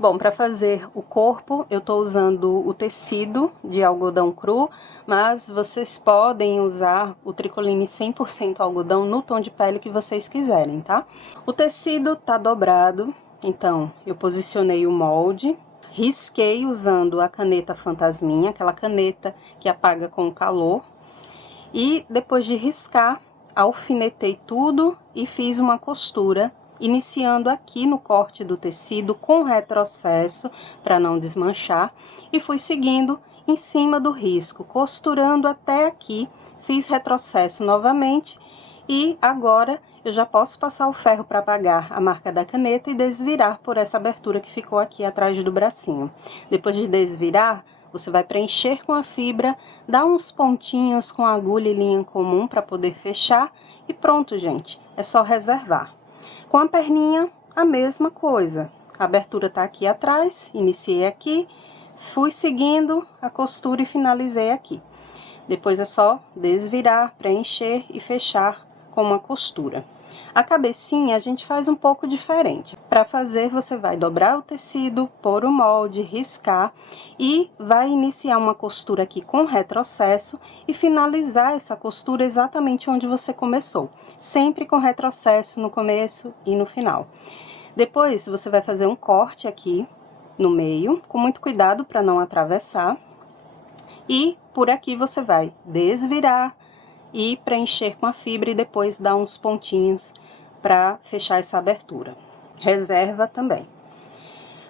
Bom, para fazer o corpo, eu estou usando o tecido de algodão cru, mas vocês podem usar o tricoline 100% algodão no tom de pele que vocês quiserem, tá? O tecido tá dobrado, então eu posicionei o molde, risquei usando a caneta fantasminha, aquela caneta que apaga com o calor, e depois de riscar, alfinetei tudo e fiz uma costura, iniciando aqui no corte do tecido com retrocesso para não desmanchar, e fui seguindo em cima do risco, costurando até aqui, fiz retrocesso novamente, e agora eu já posso passar o ferro para apagar a marca da caneta e desvirar por essa abertura que ficou aqui atrás do bracinho. Depois de desvirar, você vai preencher com a fibra, dar uns pontinhos com agulha e linha comum para poder fechar e pronto, gente. É só reservar. Com a perninha, a mesma coisa. A abertura tá aqui atrás, iniciei aqui, fui seguindo a costura e finalizei aqui. Depois é só desvirar, preencher e fechar com uma costura. A cabecinha a gente faz um pouco diferente. Para fazer, você vai dobrar o tecido, pôr o molde, riscar e vai iniciar uma costura aqui com retrocesso e finalizar essa costura exatamente onde você começou. Sempre com retrocesso no começo e no final. Depois, você vai fazer um corte aqui no meio, com muito cuidado para não atravessar. E por aqui você vai desvirar e preencher com a fibra e depois dar uns pontinhos para fechar essa abertura. Reserva também.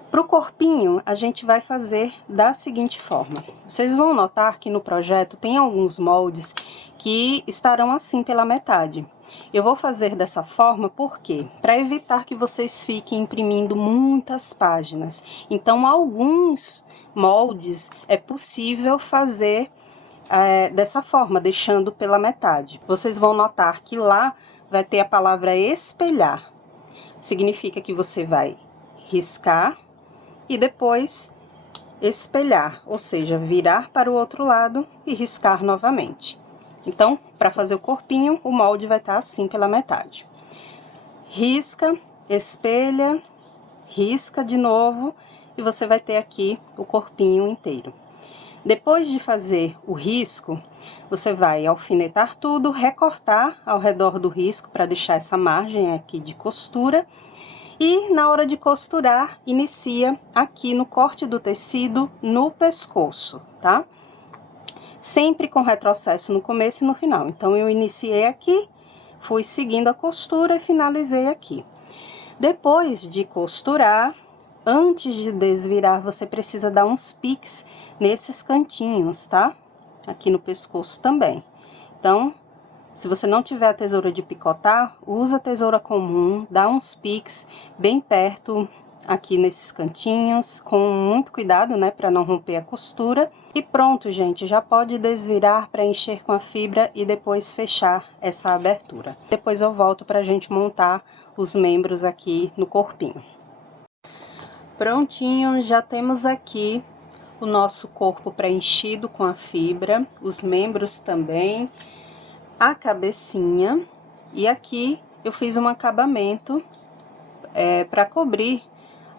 Para o corpinho, a gente vai fazer da seguinte forma. Vocês vão notar que no projeto tem alguns moldes que estarão assim pela metade. Eu vou fazer dessa forma porque para evitar que vocês fiquem imprimindo muitas páginas. Então, alguns moldes é possível fazer dessa forma, deixando pela metade. Vocês vão notar que lá vai ter a palavra espelhar. Significa que você vai riscar e depois espelhar, ou seja, virar para o outro lado e riscar novamente. Então, para fazer o corpinho, o molde vai estar assim pela metade. Risca, espelha, risca de novo e você vai ter aqui o corpinho inteiro. Depois de fazer o risco, você vai alfinetar tudo, recortar ao redor do risco para deixar essa margem aqui de costura. E na hora de costurar, inicia aqui no corte do tecido no pescoço, tá? Sempre com retrocesso no começo e no final. Então, eu iniciei aqui, fui seguindo a costura e finalizei aqui. Depois de costurar, antes de desvirar, você precisa dar uns piques nesses cantinhos, tá? Aqui no pescoço também. Então, se você não tiver a tesoura de picotar, usa a tesoura comum, dá uns piques bem perto aqui nesses cantinhos, com muito cuidado, né, para não romper a costura. E pronto, gente, já pode desvirar, preencher com a fibra e depois fechar essa abertura. Depois eu volto pra gente montar os membros aqui no corpinho. Prontinho, já temos aqui o nosso corpo preenchido com a fibra, os membros também, a cabecinha, e aqui eu fiz um acabamento para cobrir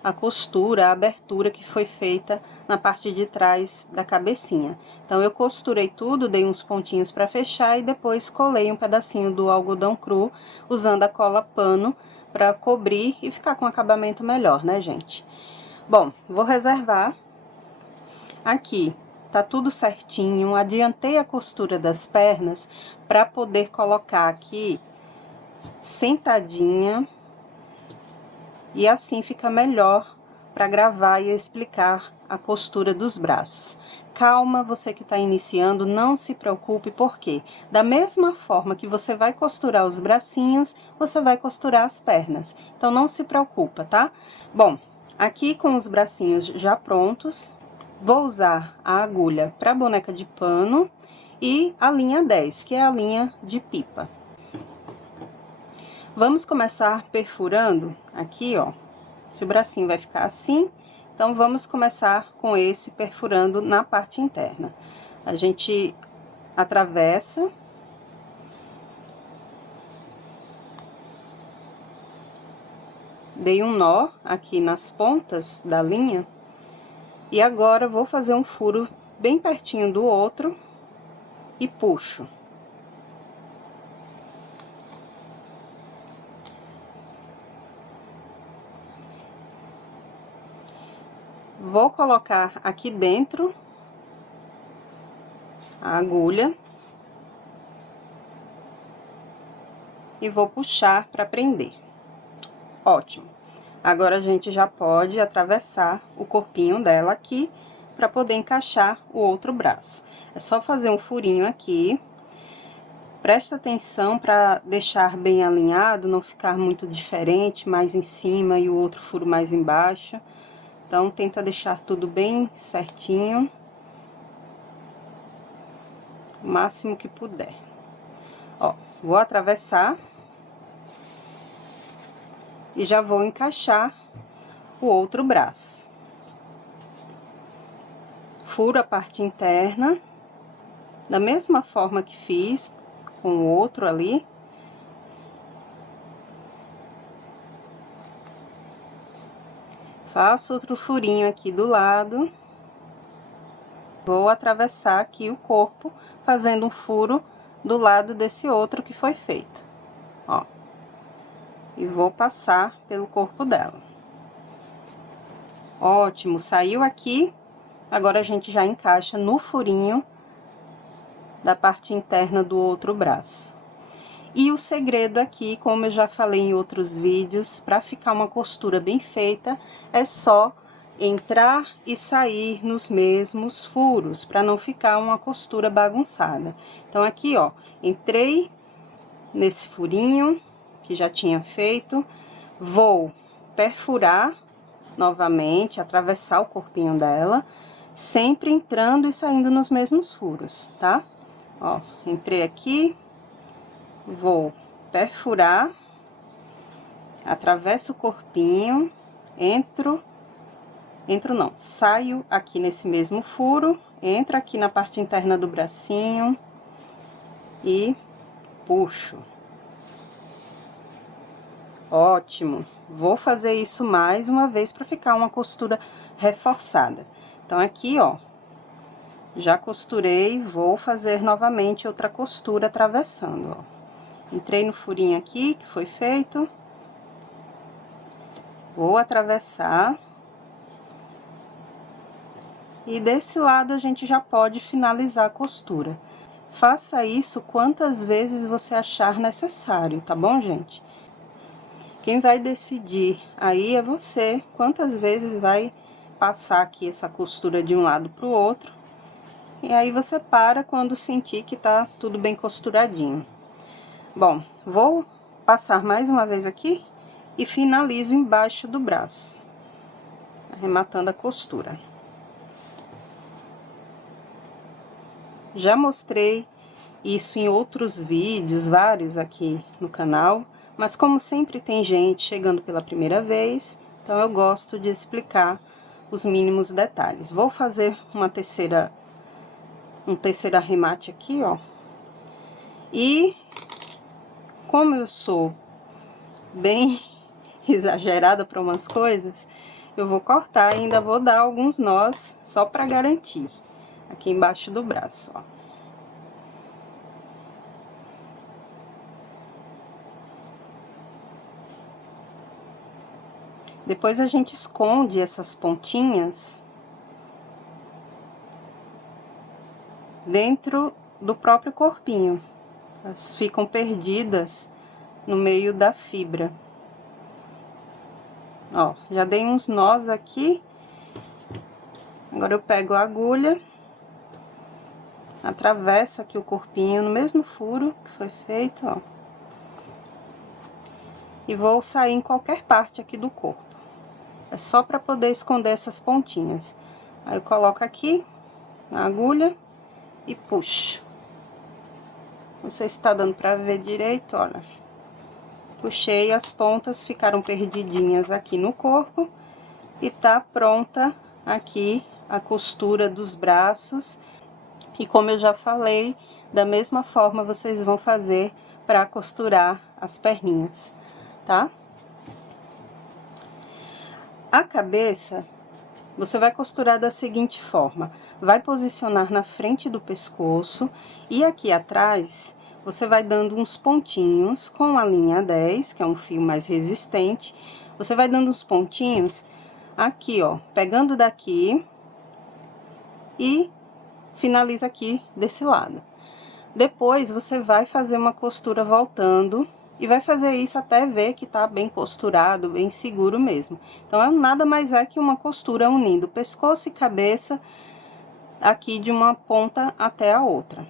a costura, a abertura que foi feita na parte de trás da cabecinha. Então, eu costurei tudo, dei uns pontinhos para fechar e depois colei um pedacinho do algodão cru, usando a cola pano para cobrir e ficar com um acabamento melhor, né, gente? Bom, vou reservar aqui. Tá tudo certinho, adiantei a costura das pernas para poder colocar aqui sentadinha e assim fica melhor para gravar e explicar a costura dos braços. Calma, você que está iniciando, não se preocupe, porque da mesma forma que você vai costurar os bracinhos, você vai costurar as pernas. Então, não se preocupa, tá? Bom, aqui com os bracinhos já prontos, vou usar a agulha para boneca de pano e a linha 10, que é a linha de pipa. Vamos começar perfurando aqui, ó. Se o bracinho vai ficar assim, então vamos começar com esse perfurando na parte interna. A gente atravessa. dei um nó aqui nas pontas da linha. E agora vou fazer um furo bem pertinho do outro e puxo. Vou colocar aqui dentro a agulha e vou puxar para prender. Ótimo. Agora a gente já pode atravessar o corpinho dela aqui para poder encaixar o outro braço. É só fazer um furinho aqui. Presta atenção para deixar bem alinhado, não ficar muito diferente, mais em cima e o outro furo mais embaixo. Então, tenta deixar tudo bem certinho, o máximo que puder. Ó, vou atravessar e já vou encaixar o outro braço. Furo a parte interna, da mesma forma que fiz com o outro ali. Faço outro furinho aqui do lado. Vou atravessar aqui o corpo, fazendo um furo do lado desse outro que foi feito, ó. E vou passar pelo corpo dela. Ótimo, saiu aqui. Agora a gente já encaixa no furinho da parte interna do outro braço. E o segredo aqui, como eu já falei em outros vídeos, para ficar uma costura bem feita, é só entrar e sair nos mesmos furos, para não ficar uma costura bagunçada. Então, aqui, ó, entrei nesse furinho que já tinha feito, vou perfurar novamente, atravessar o corpinho dela, sempre entrando e saindo nos mesmos furos, tá? Ó, entrei aqui. Vou perfurar, atravesso o corpinho, saio aqui nesse mesmo furo, entro aqui na parte interna do bracinho e puxo. Ótimo! Vou fazer isso mais uma vez para ficar uma costura reforçada. Então, aqui, ó, já costurei, vou fazer novamente outra costura atravessando, ó. Entrei no furinho aqui, que foi feito. Vou atravessar. E desse lado, a gente já pode finalizar a costura. Faça isso quantas vezes você achar necessário, tá bom, gente? Quem vai decidir aí é você, quantas vezes vai passar aqui essa costura de um lado pro outro. E aí, você para quando sentir que tá tudo bem costuradinho. Bom, vou passar mais uma vez aqui e finalizo embaixo do braço, arrematando a costura. Já mostrei isso em outros vídeos, vários aqui no canal, mas como sempre tem gente chegando pela primeira vez, então eu gosto de explicar os mínimos detalhes. Vou fazer um terceiro arremate aqui, ó. E como eu sou bem exagerada para umas coisas, eu vou cortar e ainda vou dar alguns nós só para garantir aqui embaixo do braço, ó. Depois a gente esconde essas pontinhas dentro do próprio corpinho. Elas ficam perdidas no meio da fibra. Ó, já dei uns nós aqui. Agora eu pego a agulha, atravesso aqui o corpinho no mesmo furo que foi feito, ó. E vou sair em qualquer parte aqui do corpo. É só para poder esconder essas pontinhas. Aí eu coloco aqui na agulha e puxo. Não sei se tá dando para ver direito, olha. Puxei, as pontas ficaram perdidinhas aqui no corpo. E tá pronta aqui a costura dos braços. E como eu já falei, da mesma forma vocês vão fazer para costurar as perninhas, tá? A cabeça, você vai costurar da seguinte forma: vai posicionar na frente do pescoço e aqui atrás você vai dando uns pontinhos com a linha 10, que é um fio mais resistente. Você vai dando uns pontinhos aqui, ó, pegando daqui e finaliza aqui desse lado. Depois você vai fazer uma costura voltando e vai fazer isso até ver que tá bem costurado, bem seguro mesmo. Então, nada mais é que uma costura unindo pescoço e cabeça aqui de uma ponta até a outra,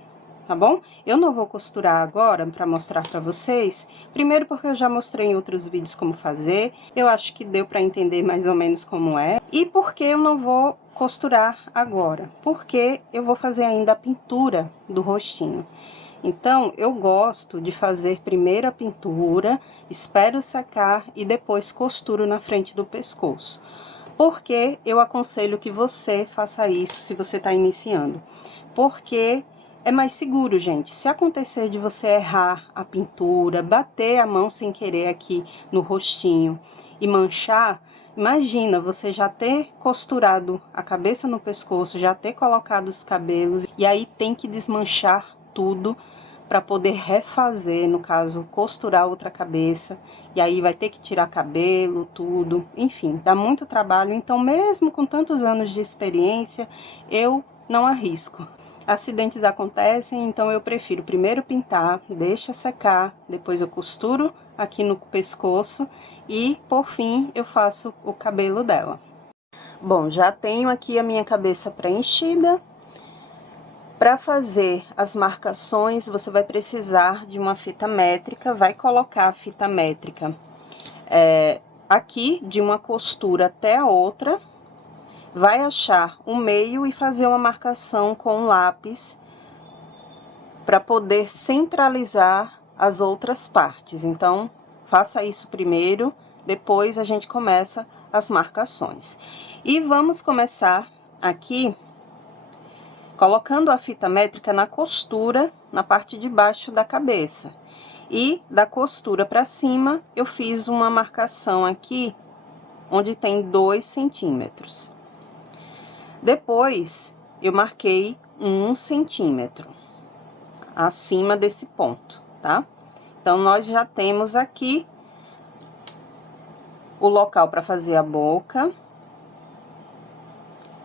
tá bom? Eu não vou costurar agora para mostrar para vocês, primeiro porque eu já mostrei em outros vídeos como fazer, eu acho que deu para entender mais ou menos como é, e porque eu não vou costurar agora, porque eu vou fazer ainda a pintura do rostinho. Então, eu gosto de fazer primeiro a pintura, espero secar e depois costuro na frente do pescoço. Porque eu aconselho que você faça isso se você está iniciando. Porque é mais seguro, gente. Se acontecer de você errar a pintura, bater a mão sem querer aqui no rostinho e manchar, imagina você já ter costurado a cabeça no pescoço, já ter colocado os cabelos e aí tem que desmanchar tudo para poder refazer, no caso, costurar outra cabeça, e aí vai ter que tirar cabelo, tudo, enfim, dá muito trabalho. Então, mesmo com tantos anos de experiência, eu não arrisco. Acidentes acontecem, então eu prefiro primeiro pintar, deixa secar, depois eu costuro aqui no pescoço e, por fim, eu faço o cabelo dela. Bom, já tenho aqui a minha cabeça preenchida. Para fazer as marcações, você vai precisar de uma fita métrica, vai colocar a fita métrica aqui, de uma costura até a outra, vai achar o meio e fazer uma marcação com lápis para poder centralizar as outras partes. Então, faça isso primeiro, depois a gente começa as marcações. E vamos começar aqui colocando a fita métrica na costura, na parte de baixo da cabeça. E da costura para cima, eu fiz uma marcação aqui, onde tem 2 centímetros. Depois, eu marquei 1 centímetro acima desse ponto, tá? Então, nós já temos aqui o local para fazer a boca.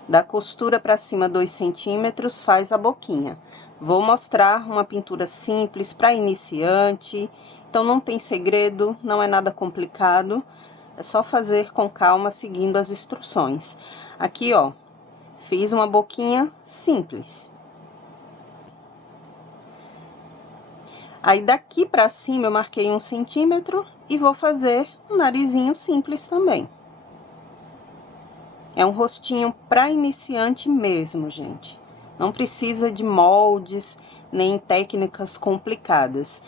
Da costura para cima 2 centímetros, faz a boquinha. Vou mostrar uma pintura simples para iniciante, então não tem segredo, não é nada complicado, é só fazer com calma, seguindo as instruções. Aqui, ó, fiz uma boquinha simples. Aí, daqui para cima, eu marquei 1 centímetro e vou fazer um narizinho simples também. É um rostinho para iniciante mesmo, gente. Não precisa de moldes, nem técnicas complicadas.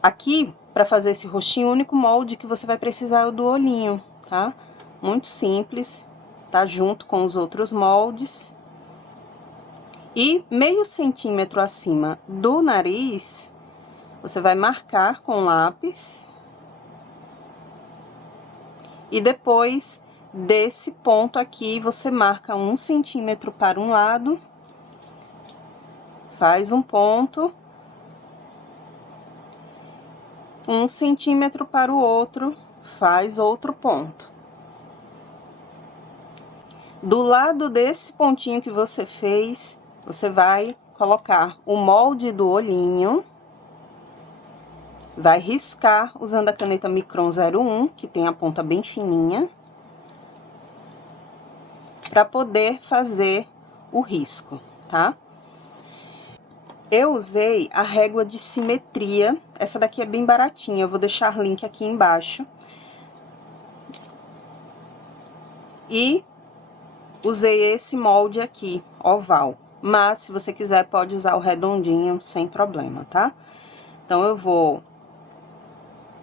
Aqui, para fazer esse rostinho, o único molde que você vai precisar é o do olhinho, tá? Muito simples, tá junto com os outros moldes. E meio centímetro acima do nariz, você vai marcar com lápis. E depois desse ponto aqui, você marca 1 centímetro para um lado, faz um ponto, 1 centímetro para o outro, faz outro ponto. Do lado desse pontinho que você fez, você vai colocar o molde do olhinho, vai riscar usando a caneta Micron 01, que tem a ponta bem fininha, para poder fazer o risco, tá? Eu usei a régua de simetria, essa daqui é bem baratinha, eu vou deixar link aqui embaixo. E usei esse molde aqui, oval, mas se você quiser pode usar o redondinho sem problema, tá? Então, eu vou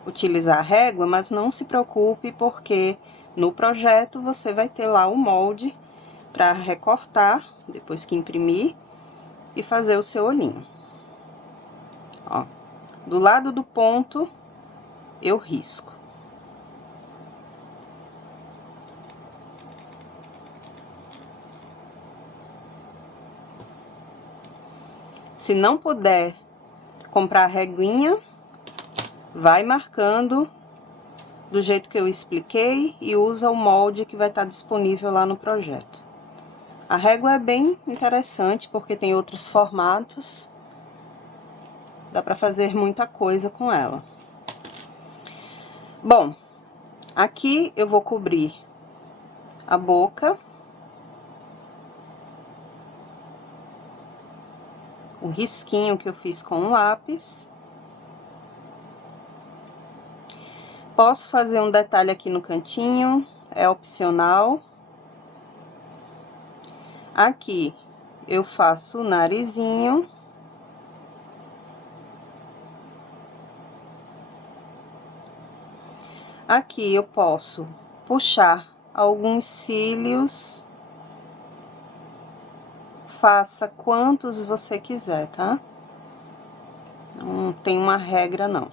utilizar a régua, mas não se preocupe porque no projeto você vai ter lá o molde para recortar, depois que imprimir, e fazer o seu olhinho. Ó, do lado do ponto, eu risco. Se não puder comprar a reguinha, vai marcando do jeito que eu expliquei e usa o molde que vai estar disponível lá no projeto. A régua é bem interessante porque tem outros formatos, dá para fazer muita coisa com ela. Bom, aqui eu vou cobrir a boca, o risquinho que eu fiz com o lápis. Posso fazer um detalhe aqui no cantinho, é opcional. Aqui eu faço o narizinho. Aqui eu posso puxar alguns cílios. Faça quantos você quiser, tá? Não tem uma regra, não.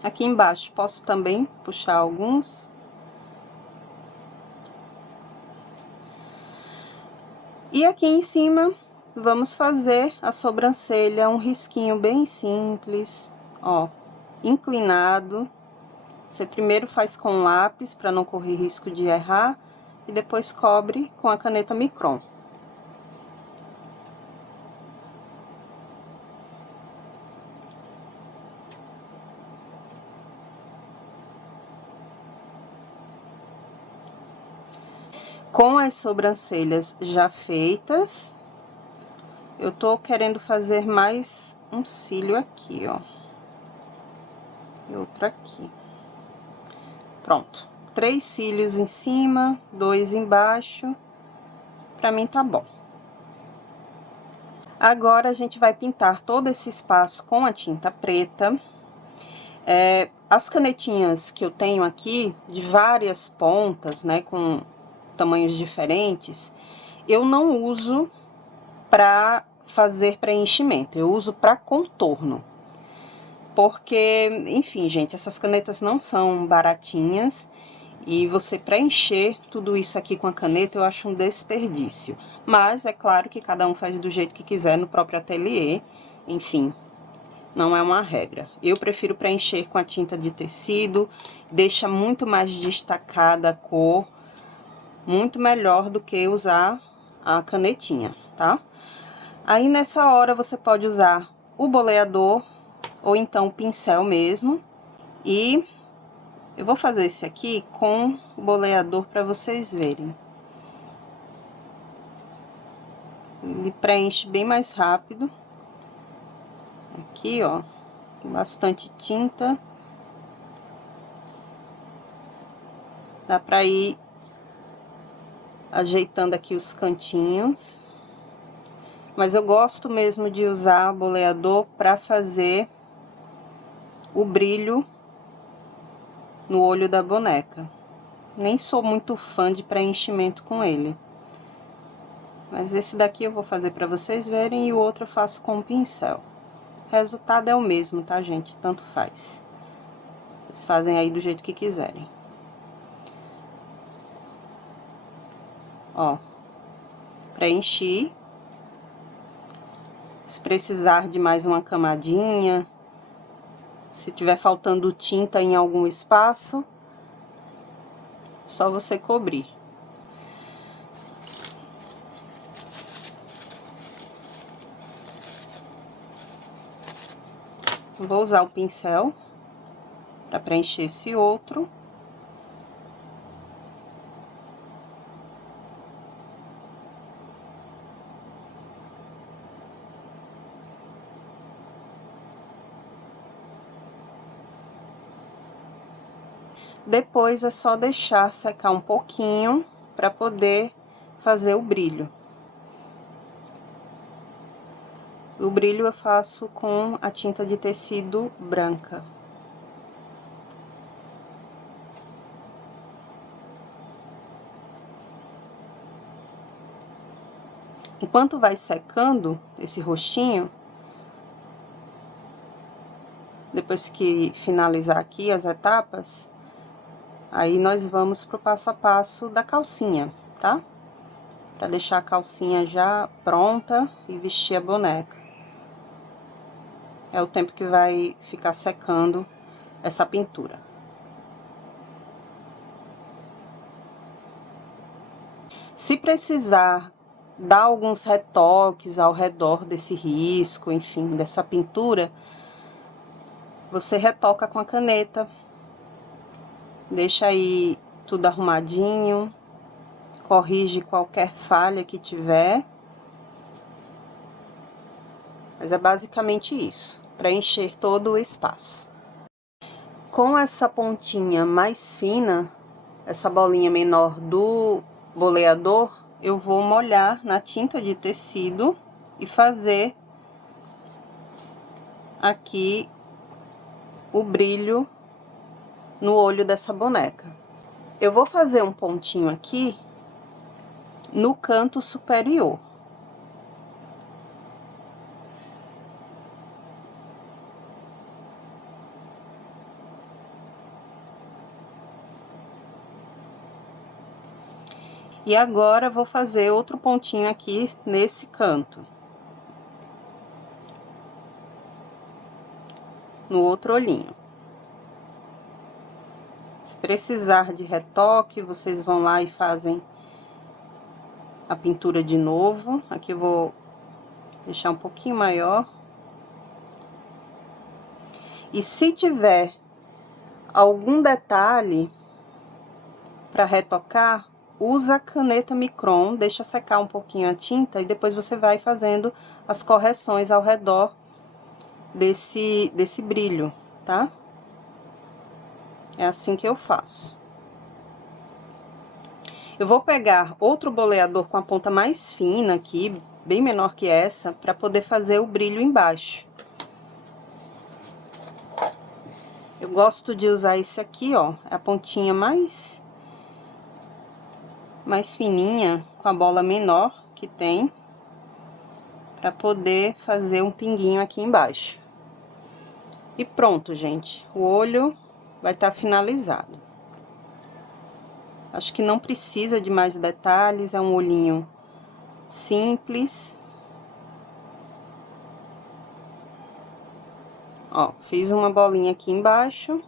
Aqui embaixo posso também puxar alguns. E aqui em cima, vamos fazer a sobrancelha, um risquinho bem simples, ó, inclinado. Você primeiro faz com lápis, para não correr risco de errar, e depois cobre com a caneta Micron. Com as sobrancelhas já feitas, eu tô querendo fazer mais um cílio aqui, ó. E outro aqui. Pronto. 3 cílios em cima, 2 embaixo. Pra mim tá bom. Agora, a gente vai pintar todo esse espaço com a tinta preta. As canetinhas que eu tenho aqui, de várias pontas, né, com tamanhos diferentes, eu não uso para fazer preenchimento, eu uso para contorno. Porque, enfim, gente, essas canetas não são baratinhas e você preencher tudo isso aqui com a caneta eu acho um desperdício. Mas é claro que cada um faz do jeito que quiser no próprio ateliê, enfim, não é uma regra. Eu prefiro preencher com a tinta de tecido, deixa muito mais destacada a cor, muito melhor do que usar a canetinha, tá? Aí nessa hora você pode usar o boleador ou então o pincel mesmo. E eu vou fazer esse aqui com o boleador para vocês verem. Ele preenche bem mais rápido. Aqui, ó, bastante tinta. Dá pra ir ajeitando aqui os cantinhos. Mas eu gosto mesmo de usar boleador para fazer o brilho no olho da boneca. Nem sou muito fã de preenchimento com ele. Mas esse daqui eu vou fazer para vocês verem e o outro eu faço com o pincel. O resultado é o mesmo, tá, gente? Tanto faz. Vocês fazem aí do jeito que quiserem. Ó, preenchi. Se precisar de mais uma camadinha, se tiver faltando tinta em algum espaço, só você cobrir. Vou usar o pincel para preencher esse outro. Depois é só deixar secar um pouquinho para poder fazer o brilho. O brilho eu faço com a tinta de tecido branca. Enquanto vai secando esse rostinho, depois que finalizar aqui as etapas, aí nós vamos pro passo a passo da calcinha, tá? para deixar a calcinha já pronta e vestir a boneca. É o tempo que vai ficar secando essa pintura. Se precisar dar alguns retoques ao redor desse risco, enfim, dessa pintura, você retoca com a caneta, deixa aí tudo arrumadinho, corrige qualquer falha que tiver. Mas é basicamente isso, preencher todo o espaço. Com essa pontinha mais fina, essa bolinha menor do boleador, eu vou molhar na tinta de tecido e fazer aqui o brilho no olho dessa boneca. Eu vou fazer um pontinho aqui no canto superior. E agora vou fazer outro pontinho aqui nesse canto. No outro olhinho. Se precisar de retoque, vocês vão lá e fazem a pintura de novo. Aqui eu vou deixar um pouquinho maior. E se tiver algum detalhe para retocar, usa a caneta micron, deixa secar um pouquinho a tinta e depois você vai fazendo as correções ao redor desse brilho, tá? É assim que eu faço. Eu vou pegar outro boleador com a ponta mais fina aqui, bem menor que essa, para poder fazer o brilho embaixo. Eu gosto de usar esse aqui, ó, é a pontinha mais fininha, com a bola menor que tem, para poder fazer um pinguinho aqui embaixo. E pronto, gente, o olho vai estar finalizado. Acho que não precisa de mais detalhes, é um olhinho simples. Ó, fiz uma bolinha aqui embaixo.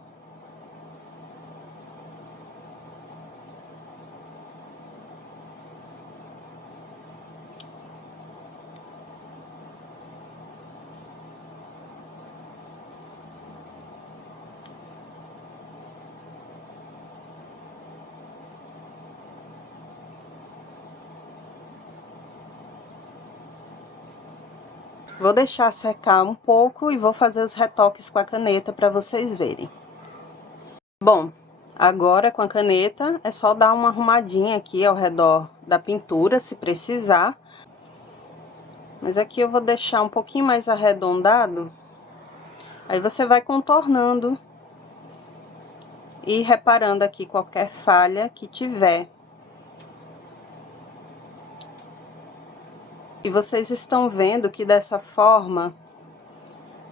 Vou deixar secar um pouco e vou fazer os retoques com a caneta para vocês verem. Bom, agora com a caneta é só dar uma arrumadinha aqui ao redor da pintura, se precisar. Mas aqui eu vou deixar um pouquinho mais arredondado. Aí você vai contornando e reparando aqui qualquer falha que tiver. E vocês estão vendo que dessa forma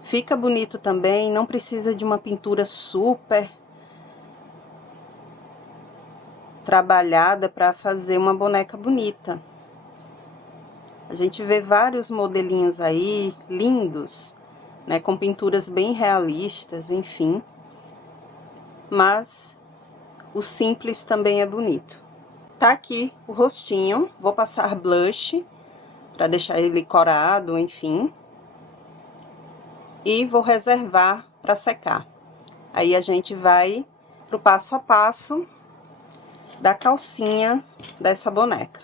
fica bonito também, não precisa de uma pintura super trabalhada para fazer uma boneca bonita. A gente vê vários modelinhos aí, lindos, né, com pinturas bem realistas, enfim. Mas o simples também é bonito. Tá aqui o rostinho, vou passar blush para deixar ele corado, enfim. E vou reservar para secar. Aí a gente vai pro passo a passo da calcinha dessa boneca.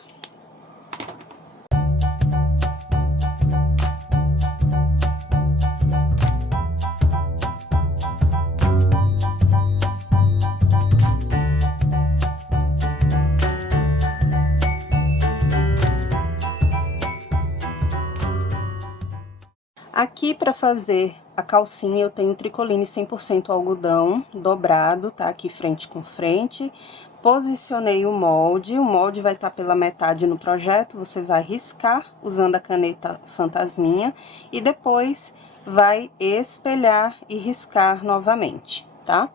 Aqui para fazer a calcinha eu tenho tricoline 100% algodão dobrado, tá? Aqui frente com frente. Posicionei o molde vai estar pela metade no projeto, você vai riscar usando a caneta fantasminha e depois vai espelhar e riscar novamente, tá?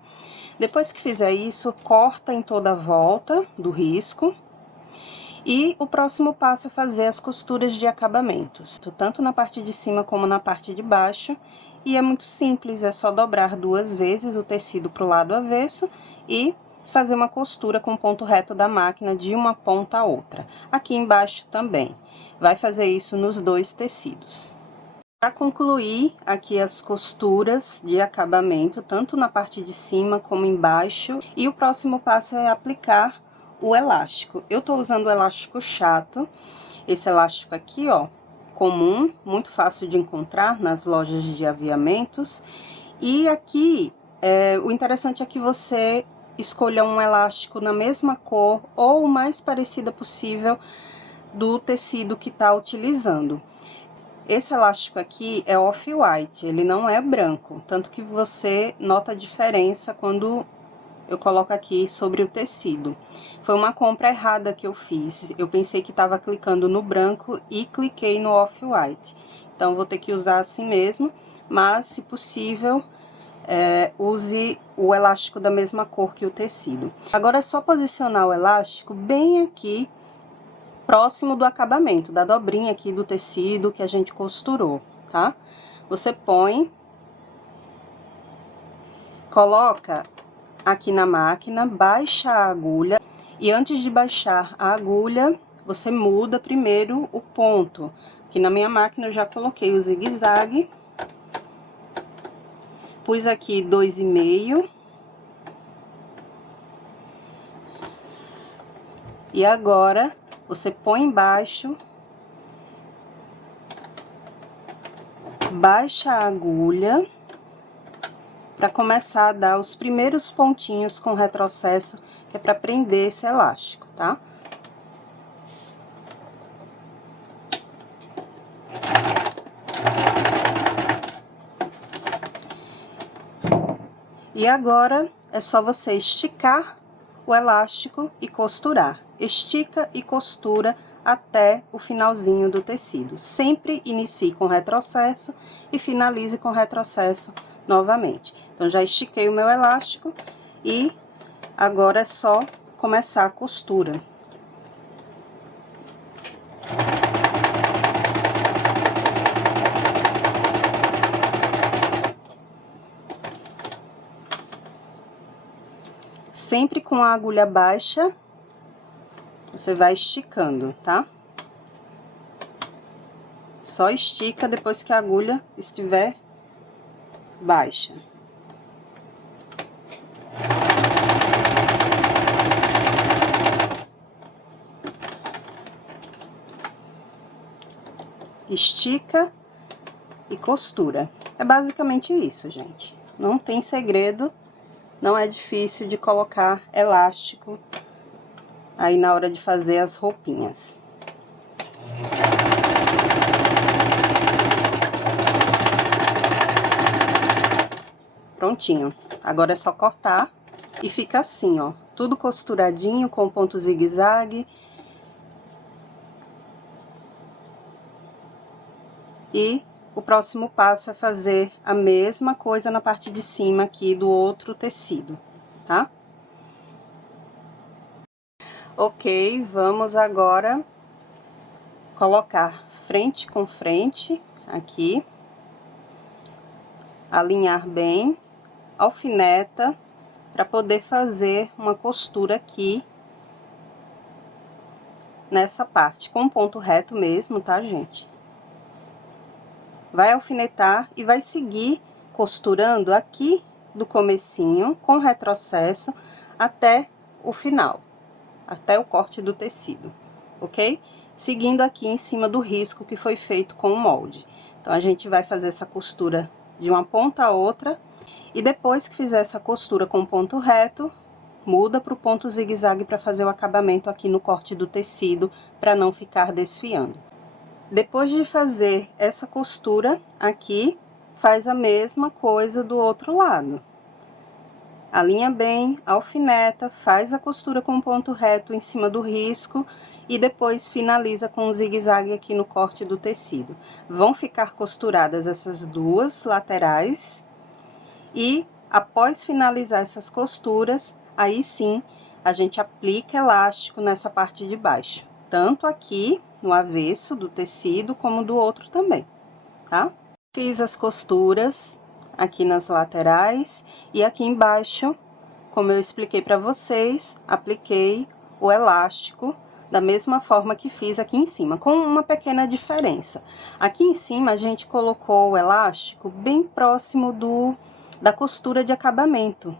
Depois que fizer isso, corta em toda a volta do risco E o próximo passo é fazer as costuras de acabamentos, tanto na parte de cima como na parte de baixo. E é muito simples, é só dobrar 2 vezes o tecido para o lado avesso e fazer uma costura com o ponto reto da máquina de uma ponta a outra. Aqui embaixo também. Vai fazer isso nos 2 tecidos. Para concluir aqui as costuras de acabamento, tanto na parte de cima como embaixo, e o próximo passo é aplicar o elástico. Eu tô usando o elástico chato, esse elástico aqui, ó, comum, muito fácil de encontrar nas lojas de aviamentos. E aqui, o interessante é que você escolha um elástico na mesma cor ou o mais parecida possível do tecido que tá utilizando. Esse elástico aqui é off-white, ele não é branco, tanto que você nota a diferença quando eu coloco aqui sobre o tecido. Foi uma compra errada que eu fiz, eu pensei que estava clicando no branco e cliquei no off-white. Então, vou ter que usar assim mesmo, mas se possível, use o elástico da mesma cor que o tecido. Agora é só posicionar o elástico bem aqui, próximo do acabamento, da dobrinha aqui do tecido que a gente costurou, tá? Você põe, coloca aqui na máquina, baixa a agulha e antes de baixar a agulha, você muda primeiro o ponto. Aqui na minha máquina eu já coloquei o zigue-zague, pus aqui 2,5 e agora você põe embaixo, baixa a agulha para começar a dar os primeiros pontinhos com retrocesso, que é para prender esse elástico, tá? E agora é só você esticar o elástico e costurar. Estica e costura até o finalzinho do tecido. Sempre inicie com retrocesso e finalize com retrocesso novamente. Então, já estiquei o meu elástico e agora é só começar a costura. Sempre com a agulha baixa, você vai esticando, tá? Só estica depois que a agulha estiver baixa. Estica e costura. É basicamente isso, gente. Não tem segredo, não é difícil de colocar elástico aí na hora de fazer as roupinhas. Prontinho. Agora é só cortar e fica assim, ó, tudo costuradinho com ponto zigue-zague. E o próximo passo é fazer a mesma coisa na parte de cima aqui do outro tecido, tá? Ok, vamos agora colocar frente com frente aqui, alinhar bem, alfineta, para poder fazer uma costura aqui nessa parte, com ponto reto mesmo, tá, gente? Vai alfinetar e vai seguir costurando aqui do comecinho, com retrocesso, até o final, até o corte do tecido, ok? Seguindo aqui em cima do risco que foi feito com o molde. Então, a gente vai fazer essa costura de uma ponta a outra, e depois que fizer essa costura com ponto reto, muda para o ponto zigue-zague para fazer o acabamento aqui no corte do tecido, para não ficar desfiando. Depois de fazer essa costura aqui, faz a mesma coisa do outro lado. Alinha bem, alfineta, faz a costura com ponto reto em cima do risco e depois finaliza com um zigue-zague aqui no corte do tecido. Vão ficar costuradas essas duas laterais e após finalizar essas costuras, aí sim a gente aplica elástico nessa parte de baixo. tanto aqui no avesso do tecido, como do outro também, tá? Fiz as costuras aqui nas laterais e aqui embaixo, como eu expliquei para vocês, apliquei o elástico da mesma forma que fiz aqui em cima, com uma pequena diferença. Aqui em cima a gente colocou o elástico bem próximo da costura de acabamento,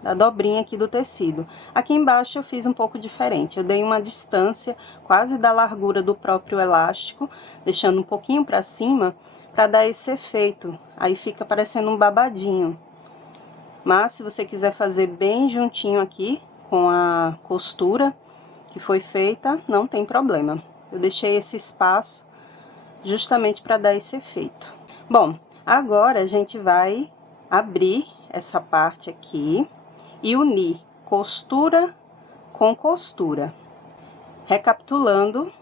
da dobrinha aqui do tecido. Aqui embaixo eu fiz um pouco diferente, eu dei uma distância quase da largura do próprio elástico, deixando um pouquinho para cima, para dar esse efeito, aí fica parecendo um babadinho. Mas se você quiser fazer bem juntinho aqui com a costura que foi feita, não tem problema. Eu deixei esse espaço justamente para dar esse efeito. Bom, agora a gente vai abrir essa parte aqui e unir costura com costura. Recapitulando,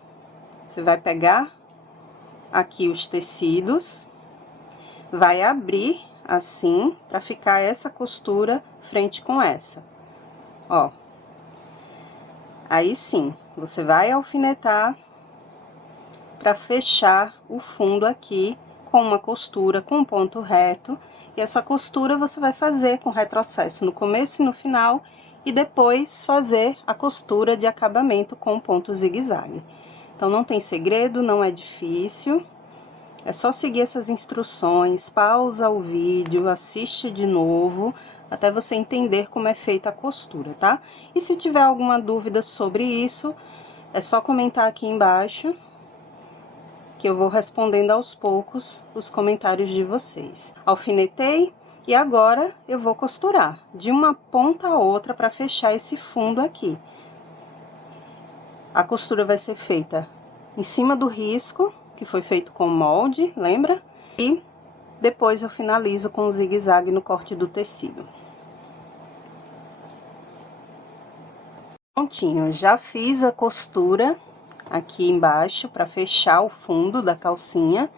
você vai pegar aqui os tecidos, vai abrir assim, para ficar essa costura frente com essa, ó. Aí sim, você vai alfinetar para fechar o fundo aqui com uma costura com um ponto reto, e essa costura você vai fazer com retrocesso no começo e no final, e depois fazer a costura de acabamento com ponto zigue-zague. Então não tem segredo, não é difícil. É só seguir essas instruções, pausa o vídeo, assiste de novo, até você entender como é feita a costura, tá? E se tiver alguma dúvida sobre isso, é só comentar aqui embaixo, que eu vou respondendo aos poucos os comentários de vocês. Alfinetei e agora eu vou costurar de uma ponta a outra para fechar esse fundo aqui. A costura vai ser feita em cima do risco, que foi feito com molde, lembra? E depois eu finalizo com o zigue-zague no corte do tecido. Prontinho, já fiz a costura aqui embaixo para fechar o fundo da calcinha,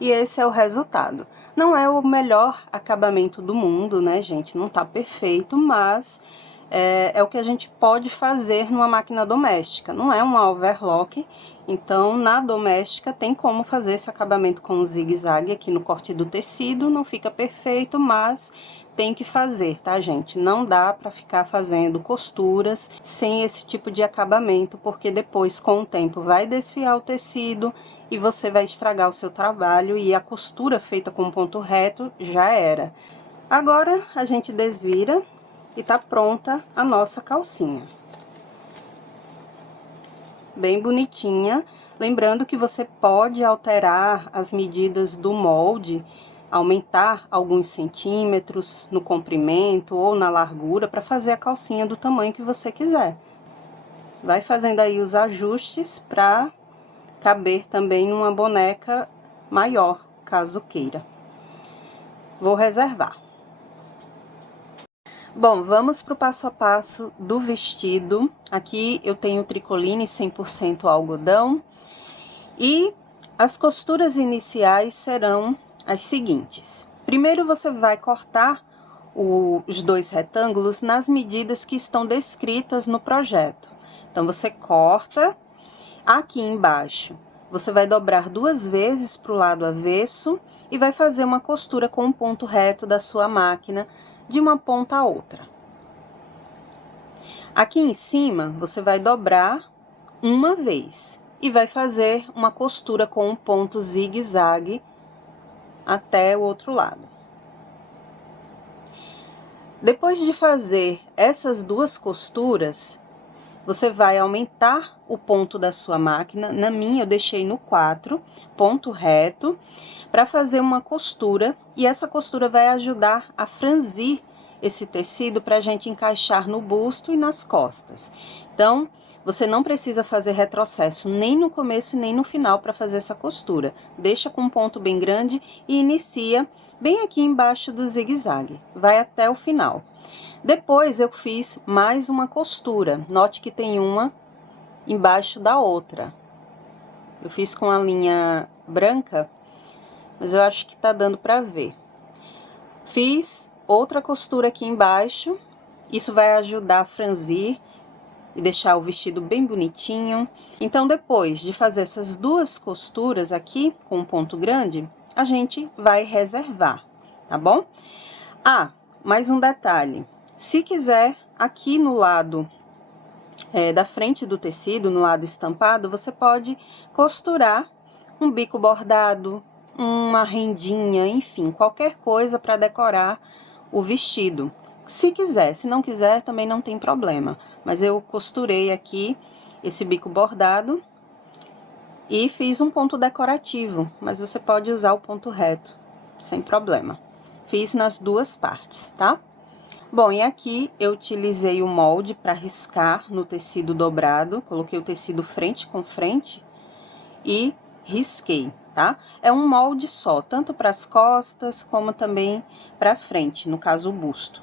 e esse é o resultado. Não é o melhor acabamento do mundo, né, gente? Não tá perfeito, mas é o que a gente pode fazer numa máquina doméstica. Não é uma overlock, então na doméstica tem como fazer esse acabamento com o zigue-zague aqui no corte do tecido. Não fica perfeito, mas tem que fazer, tá, gente? Não dá pra ficar fazendo costuras sem esse tipo de acabamento, porque depois, com o tempo, vai desfiar o tecido e você vai estragar o seu trabalho, e a costura feita com ponto reto já era. Agora, a gente desvira e tá pronta a nossa calcinha. Bem bonitinha. Lembrando que você pode alterar as medidas do molde, aumentar alguns centímetros no comprimento ou na largura para fazer a calcinha do tamanho que você quiser. Vai fazendo aí os ajustes para caber também numa boneca maior, caso queira. Vou reservar. Bom, vamos para o passo a passo do vestido. Aqui eu tenho tricoline 100% algodão, e as costuras iniciais serão as seguintes. Primeiro você vai cortar os dois retângulos nas medidas que estão descritas no projeto. Então você corta aqui embaixo. Você vai dobrar 2 vezes para o lado avesso e vai fazer uma costura com um ponto reto da sua máquina de uma ponta a outra. Aqui em cima, você vai dobrar uma vez e vai fazer uma costura com um ponto zigue-zague até o outro lado. Depois de fazer essas duas costuras, você vai aumentar o ponto da sua máquina. Na minha, eu deixei no 4, ponto reto, para fazer uma costura, e essa costura vai ajudar a franzir esse tecido para a gente encaixar no busto e nas costas. Então, você não precisa fazer retrocesso nem no começo nem no final para fazer essa costura. Deixa com um ponto bem grande e inicia bem aqui embaixo do zigue-zague. Vai até o final. Depois eu fiz mais uma costura. Note que tem uma embaixo da outra. Eu fiz com a linha branca, mas eu acho que tá dando para ver. Fiz outra costura aqui embaixo. Isso vai ajudar a franzir e deixar o vestido bem bonitinho. Então, depois de fazer essas duas costuras aqui com um ponto grande, a gente vai reservar, tá bom? Ah, mais um detalhe. Se quiser, aqui no lado da frente do tecido, no lado estampado, você pode costurar um bico bordado, uma rendinha, enfim, qualquer coisa para decorar o vestido. Se quiser, se não quiser, também não tem problema. Mas eu costurei aqui esse bico bordado e fiz um ponto decorativo, mas você pode usar o ponto reto, sem problema. Fiz nas duas partes, tá? Bom, e aqui eu utilizei o molde para riscar no tecido dobrado, coloquei o tecido frente com frente e risquei, tá? É um molde só, tanto para as costas como também para frente, no caso o busto.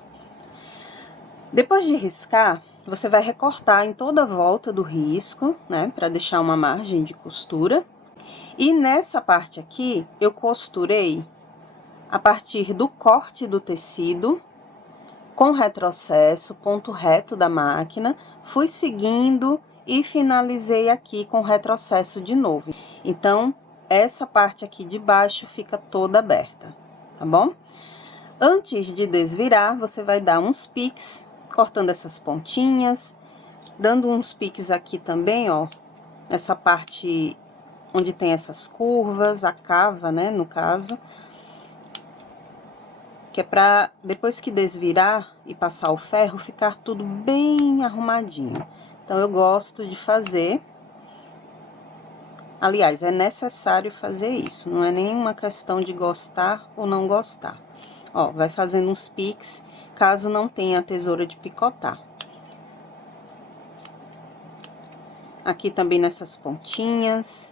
Depois de riscar, você vai recortar em toda a volta do risco, né, para deixar uma margem de costura. E nessa parte aqui, eu costurei a partir do corte do tecido, com retrocesso, ponto reto da máquina, fui seguindo e finalizei aqui com retrocesso de novo. Então, essa parte aqui de baixo fica toda aberta, tá bom? Antes de desvirar, você vai dar uns piques, cortando essas pontinhas, dando uns piques aqui também, ó, nessa parte onde tem essas curvas, a cava, né, no caso, que é pra, depois que desvirar e passar o ferro, ficar tudo bem arrumadinho. Então, eu gosto de fazer. Aliás, é necessário fazer isso, não é nenhuma questão de gostar ou não gostar. Ó, vai fazendo uns piques, caso não tenha a tesoura de picotar. Aqui também nessas pontinhas.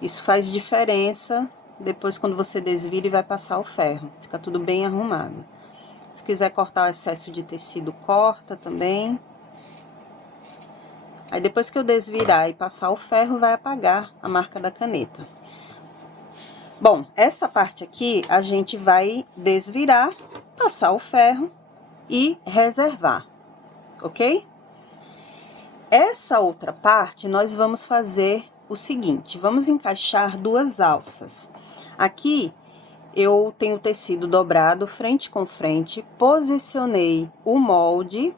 Isso faz diferença depois quando você desvira e vai passar o ferro. Fica tudo bem arrumado. Se quiser cortar o excesso de tecido, corta também. Aí depois que eu desvirar e passar o ferro, vai apagar a marca da caneta. Bom, essa parte aqui a gente vai desvirar, passar o ferro e reservar, ok? Essa outra parte nós vamos fazer o seguinte, vamos encaixar duas alças. Aqui eu tenho o tecido dobrado frente com frente, posicionei o molde,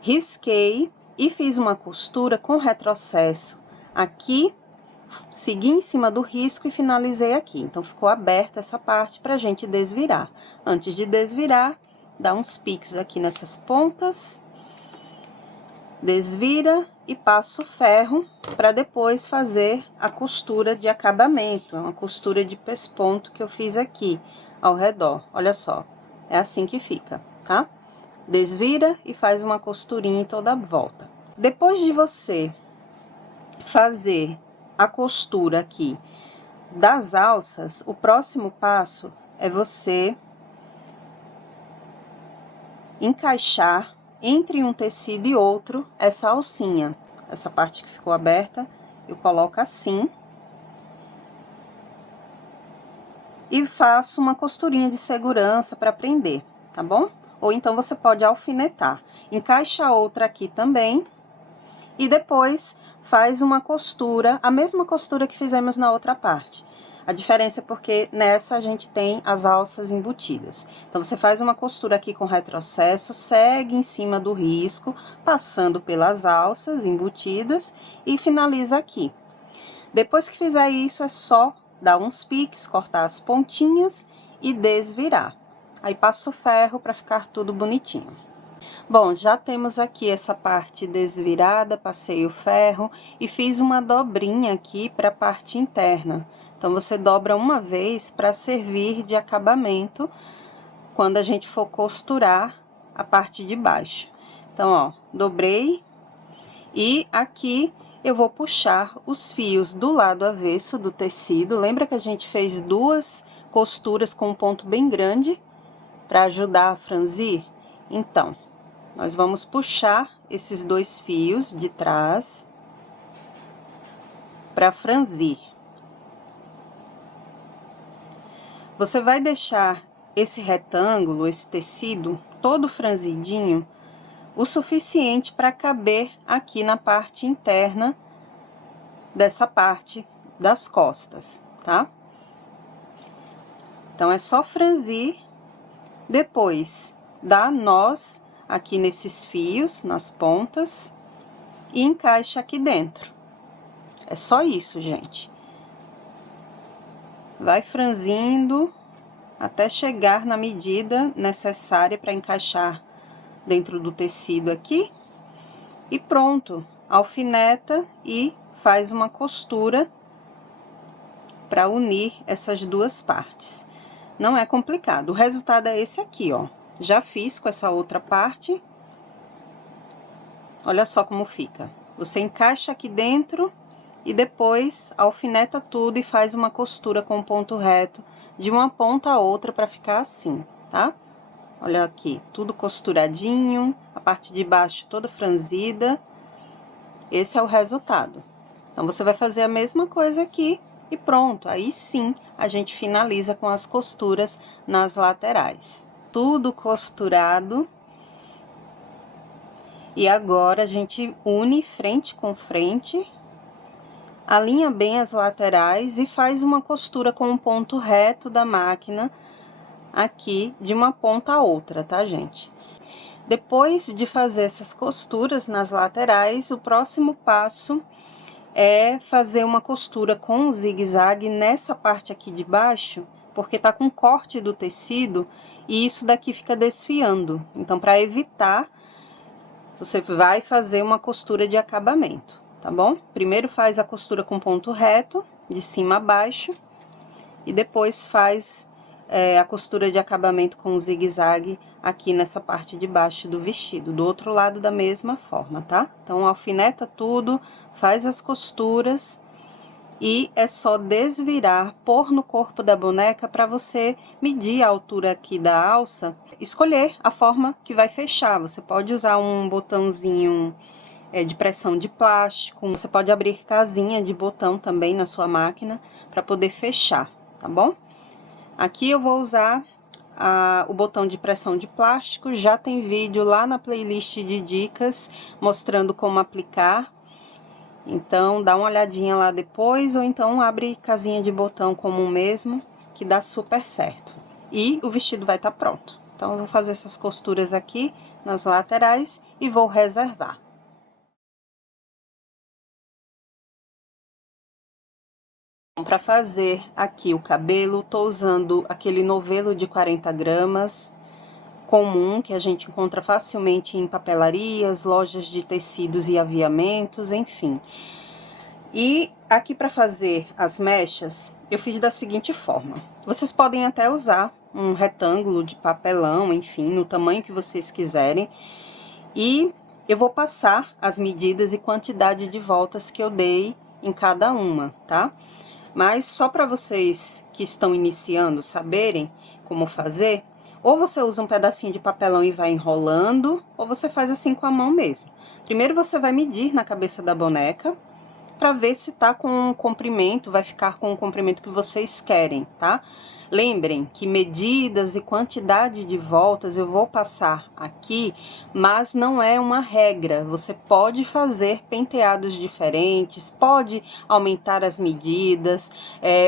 risquei e fiz uma costura com retrocesso aqui, segui em cima do risco e finalizei aqui. Então, ficou aberta essa parte pra gente desvirar. Antes de desvirar, dá uns piques aqui nessas pontas, desvira e passa o ferro para depois fazer a costura de acabamento. É uma costura de pesponto que eu fiz aqui ao redor, olha só. É assim que fica, tá? Desvira e faz uma costurinha em toda a volta. Depois de você fazer a costura aqui das alças, o próximo passo é você encaixar entre um tecido e outro essa alcinha. Essa parte que ficou aberta, eu coloco assim. E faço uma costurinha de segurança para prender, tá bom? Ou então você pode alfinetar. Encaixa outra aqui também. E depois faz uma costura, a mesma costura que fizemos na outra parte. A diferença é porque nessa a gente tem as alças embutidas. Então, você faz uma costura aqui com retrocesso, segue em cima do risco, passando pelas alças embutidas e finaliza aqui. Depois que fizer isso, é só dar uns piques, cortar as pontinhas e desvirar. Aí, passa o ferro para ficar tudo bonitinho. Bom, já temos aqui essa parte desvirada, passei o ferro e fiz uma dobrinha aqui para a parte interna. Então, você dobra uma vez para servir de acabamento quando a gente for costurar a parte de baixo. Então, ó, dobrei e aqui eu vou puxar os fios do lado avesso do tecido. Lembra que a gente fez duas costuras com um ponto bem grande para ajudar a franzir? Então, nós vamos puxar esses dois fios de trás para franzir. Você vai deixar esse retângulo, esse tecido todo franzidinho, o suficiente para caber aqui na parte interna dessa parte das costas, tá? Então, é só franzir, depois dá nós aqui nesses fios, nas pontas, e encaixa aqui dentro. É só isso, gente. Vai franzindo até chegar na medida necessária para encaixar dentro do tecido aqui. E pronto, alfineta e faz uma costura para unir essas duas partes. Não é complicado, o resultado é esse aqui, ó. Já fiz com essa outra parte. Olha só como fica. Você encaixa aqui dentro e depois alfineta tudo e faz uma costura com ponto reto de uma ponta a outra para ficar assim, tá? Olha aqui, tudo costuradinho, a parte de baixo toda franzida. Esse é o resultado. Então, você vai fazer a mesma coisa aqui e pronto. Aí sim, a gente finaliza com as costuras nas laterais. Tudo costurado. E agora, a gente une frente com frente, alinha bem as laterais e faz uma costura com o ponto reto da máquina aqui de uma ponta a outra, tá, gente? Depois de fazer essas costuras nas laterais, o próximo passo é fazer uma costura com o zigue-zague nessa parte aqui de baixo, porque tá com corte do tecido e isso daqui fica desfiando. Então, para evitar, você vai fazer uma costura de acabamento, tá bom? Primeiro faz a costura com ponto reto, de cima a baixo, e depois faz a costura de acabamento com o zigue-zague aqui nessa parte de baixo do vestido, do outro lado da mesma forma, tá? Então, alfineta tudo, faz as costuras e é só desvirar, pôr no corpo da boneca para você medir a altura aqui da alça, escolher a forma que vai fechar. Você pode usar um botãozinho de pressão de plástico, você pode abrir casinha de botão também na sua máquina para poder fechar, tá bom? Aqui eu vou usar o botão de pressão de plástico, já tem vídeo lá na playlist de dicas mostrando como aplicar. Então, dá uma olhadinha lá depois, ou então abre casinha de botão comum mesmo, que dá super certo. E o vestido vai estar pronto. Então, eu vou fazer essas costuras aqui nas laterais e vou reservar. Para fazer aqui o cabelo, tô usando aquele novelo de 40 gramas, comum, que a gente encontra facilmente em papelarias, lojas de tecidos e aviamentos, enfim. E aqui para fazer as mechas, eu fiz da seguinte forma. Vocês podem até usar um retângulo de papelão, enfim, no tamanho que vocês quiserem. E eu vou passar as medidas e quantidade de voltas que eu dei em cada uma, tá? Mas só para vocês que estão iniciando saberem como fazer, ou você usa um pedacinho de papelão e vai enrolando, ou você faz assim com a mão mesmo. Primeiro você vai medir na cabeça da boneca, para ver se tá com o comprimento, vai ficar com o comprimento que vocês querem, tá? Lembrem que medidas e quantidade de voltas eu vou passar aqui, mas não é uma regra. Você pode fazer penteados diferentes, pode aumentar as medidas,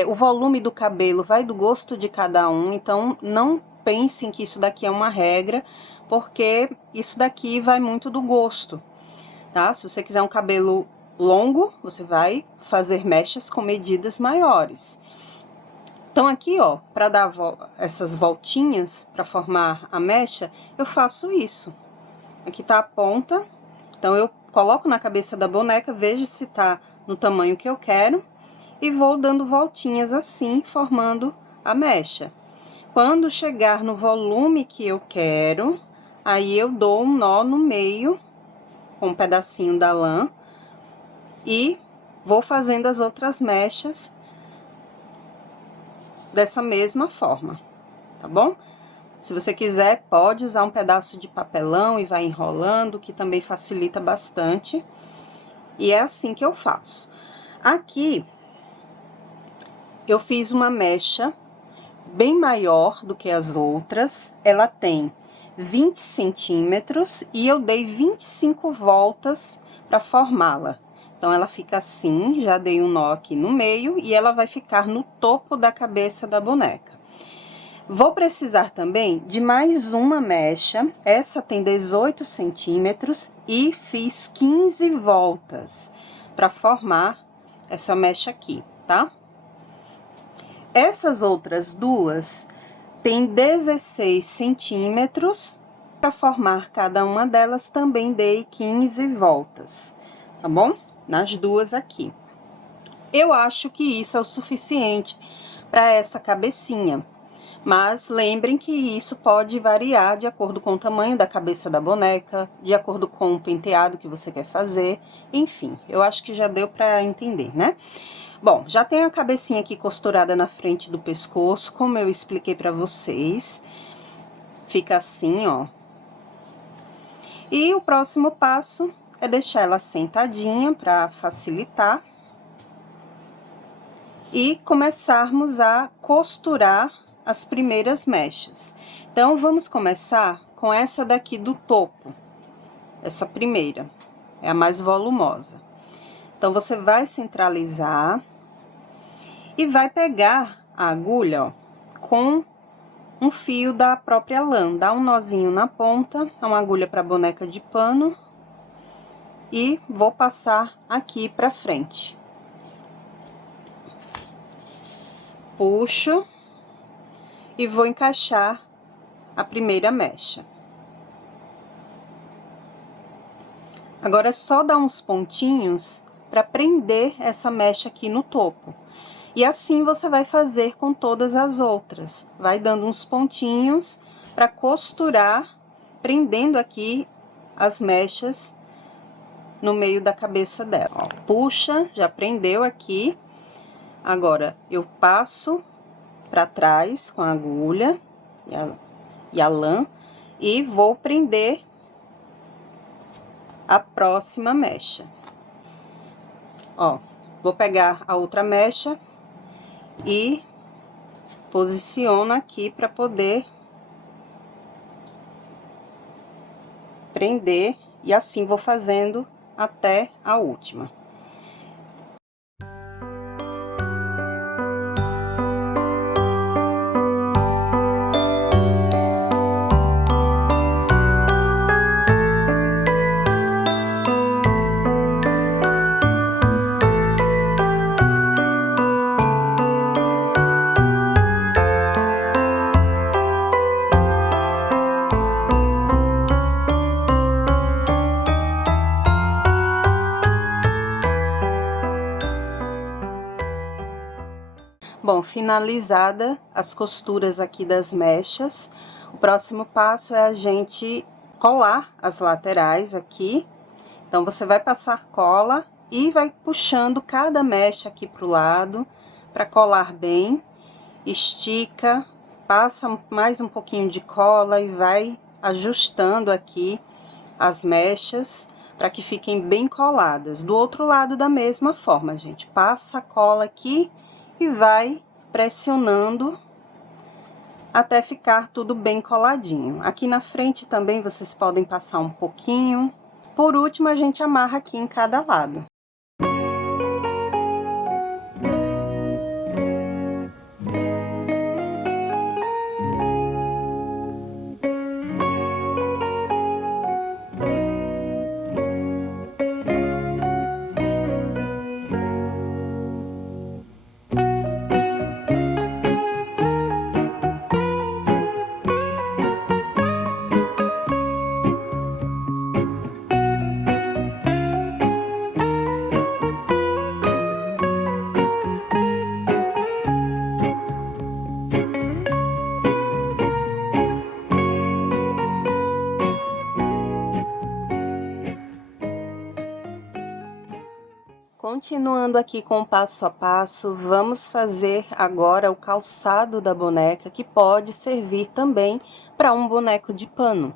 o volume do cabelo vai do gosto de cada um, então não pensem que isso daqui é uma regra, porque isso daqui vai muito do gosto, tá? Se você quiser um cabelo longo, você vai fazer mechas com medidas maiores. Então, aqui, ó, para dar essas voltinhas, para formar a mecha, eu faço isso. Aqui tá a ponta, então eu coloco na cabeça da boneca, vejo se tá no tamanho que eu quero, e vou dando voltinhas assim, formando a mecha. Quando chegar no volume que eu quero, aí eu dou um nó no meio, com um pedacinho da lã, e vou fazendo as outras mechas dessa mesma forma, tá bom? Se você quiser, pode usar um pedaço de papelão e vai enrolando, que também facilita bastante. E é assim que eu faço. Aqui, eu fiz uma mecha bem maior do que as outras. Ela tem 20 centímetros e eu dei 25 voltas para formá-la. Então, ela fica assim, já dei um nó aqui no meio e ela vai ficar no topo da cabeça da boneca. Vou precisar também de mais uma mecha, essa tem 18 centímetros e fiz 15 voltas para formar essa mecha aqui, tá? Essas outras duas tem 16 centímetros, para formar cada uma delas também dei 15 voltas, tá bom? Nas duas aqui. Eu acho que isso é o suficiente para essa cabecinha, mas lembrem que isso pode variar de acordo com o tamanho da cabeça da boneca, de acordo com o penteado que você quer fazer, enfim, eu acho que já deu para entender, né? Bom, já tenho a cabecinha aqui costurada na frente do pescoço, como eu expliquei para vocês. Fica assim, ó. E o próximo passo é deixar ela sentadinha para facilitar. E começarmos a costurar as primeiras mechas. Então, vamos começar com essa daqui do topo. Essa primeira, é a mais volumosa. Então, você vai centralizar e vai pegar a agulha, ó, com um fio da própria lã. Dá um nozinho na ponta, é uma agulha para boneca de pano. E vou passar aqui pra frente. Puxo e vou encaixar a primeira mecha. Agora é só dar uns pontinhos para prender essa mecha aqui no topo. E assim você vai fazer com todas as outras. Vai dando uns pontinhos para costurar, prendendo aqui as mechas no meio da cabeça dela. Ó, puxa, já prendeu aqui. Agora, eu passo para trás com a agulha e a lã e vou prender a próxima mecha. Ó, vou pegar a outra mecha e posiciono aqui para poder prender, e assim vou fazendo até a última. Bom, finalizada as costuras aqui das mechas, o próximo passo é a gente colar as laterais aqui. Então, você vai passar cola e vai puxando cada mecha aqui pro lado para colar bem. Estica, passa mais um pouquinho de cola e vai ajustando aqui as mechas para que fiquem bem coladas. Do outro lado, da mesma forma, gente, passa a cola aqui e vai pressionando até ficar tudo bem coladinho. Aqui na frente também vocês podem passar um pouquinho. Por último, a gente amarra aqui em cada lado. Continuando aqui com o passo a passo, vamos fazer agora o calçado da boneca, que pode servir também para um boneco de pano.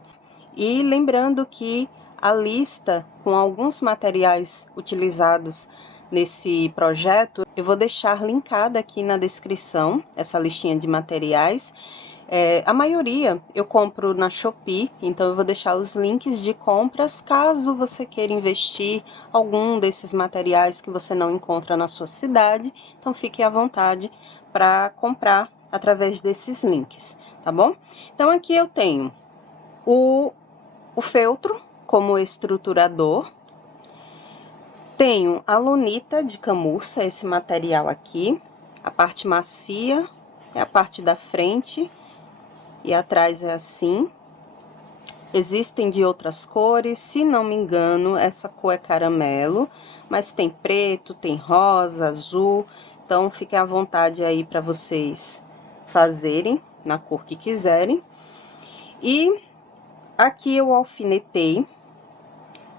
E lembrando que a lista com alguns materiais utilizados nesse projeto, eu vou deixar linkada aqui na descrição essa listinha de materiais. A maioria eu compro na Shopee, então eu vou deixar os links de compras caso você queira investir algum desses materiais que você não encontra na sua cidade. Então fique à vontade para comprar através desses links, tá bom? Então aqui eu tenho o feltro como estruturador, tenho a lunita de camurça, esse material aqui, a parte macia é a parte da frente e atrás é assim. Existem de outras cores, se não me engano, essa cor é caramelo, mas tem preto, tem rosa, azul, então fiquem à vontade aí para vocês fazerem na cor que quiserem. E aqui eu alfinetei,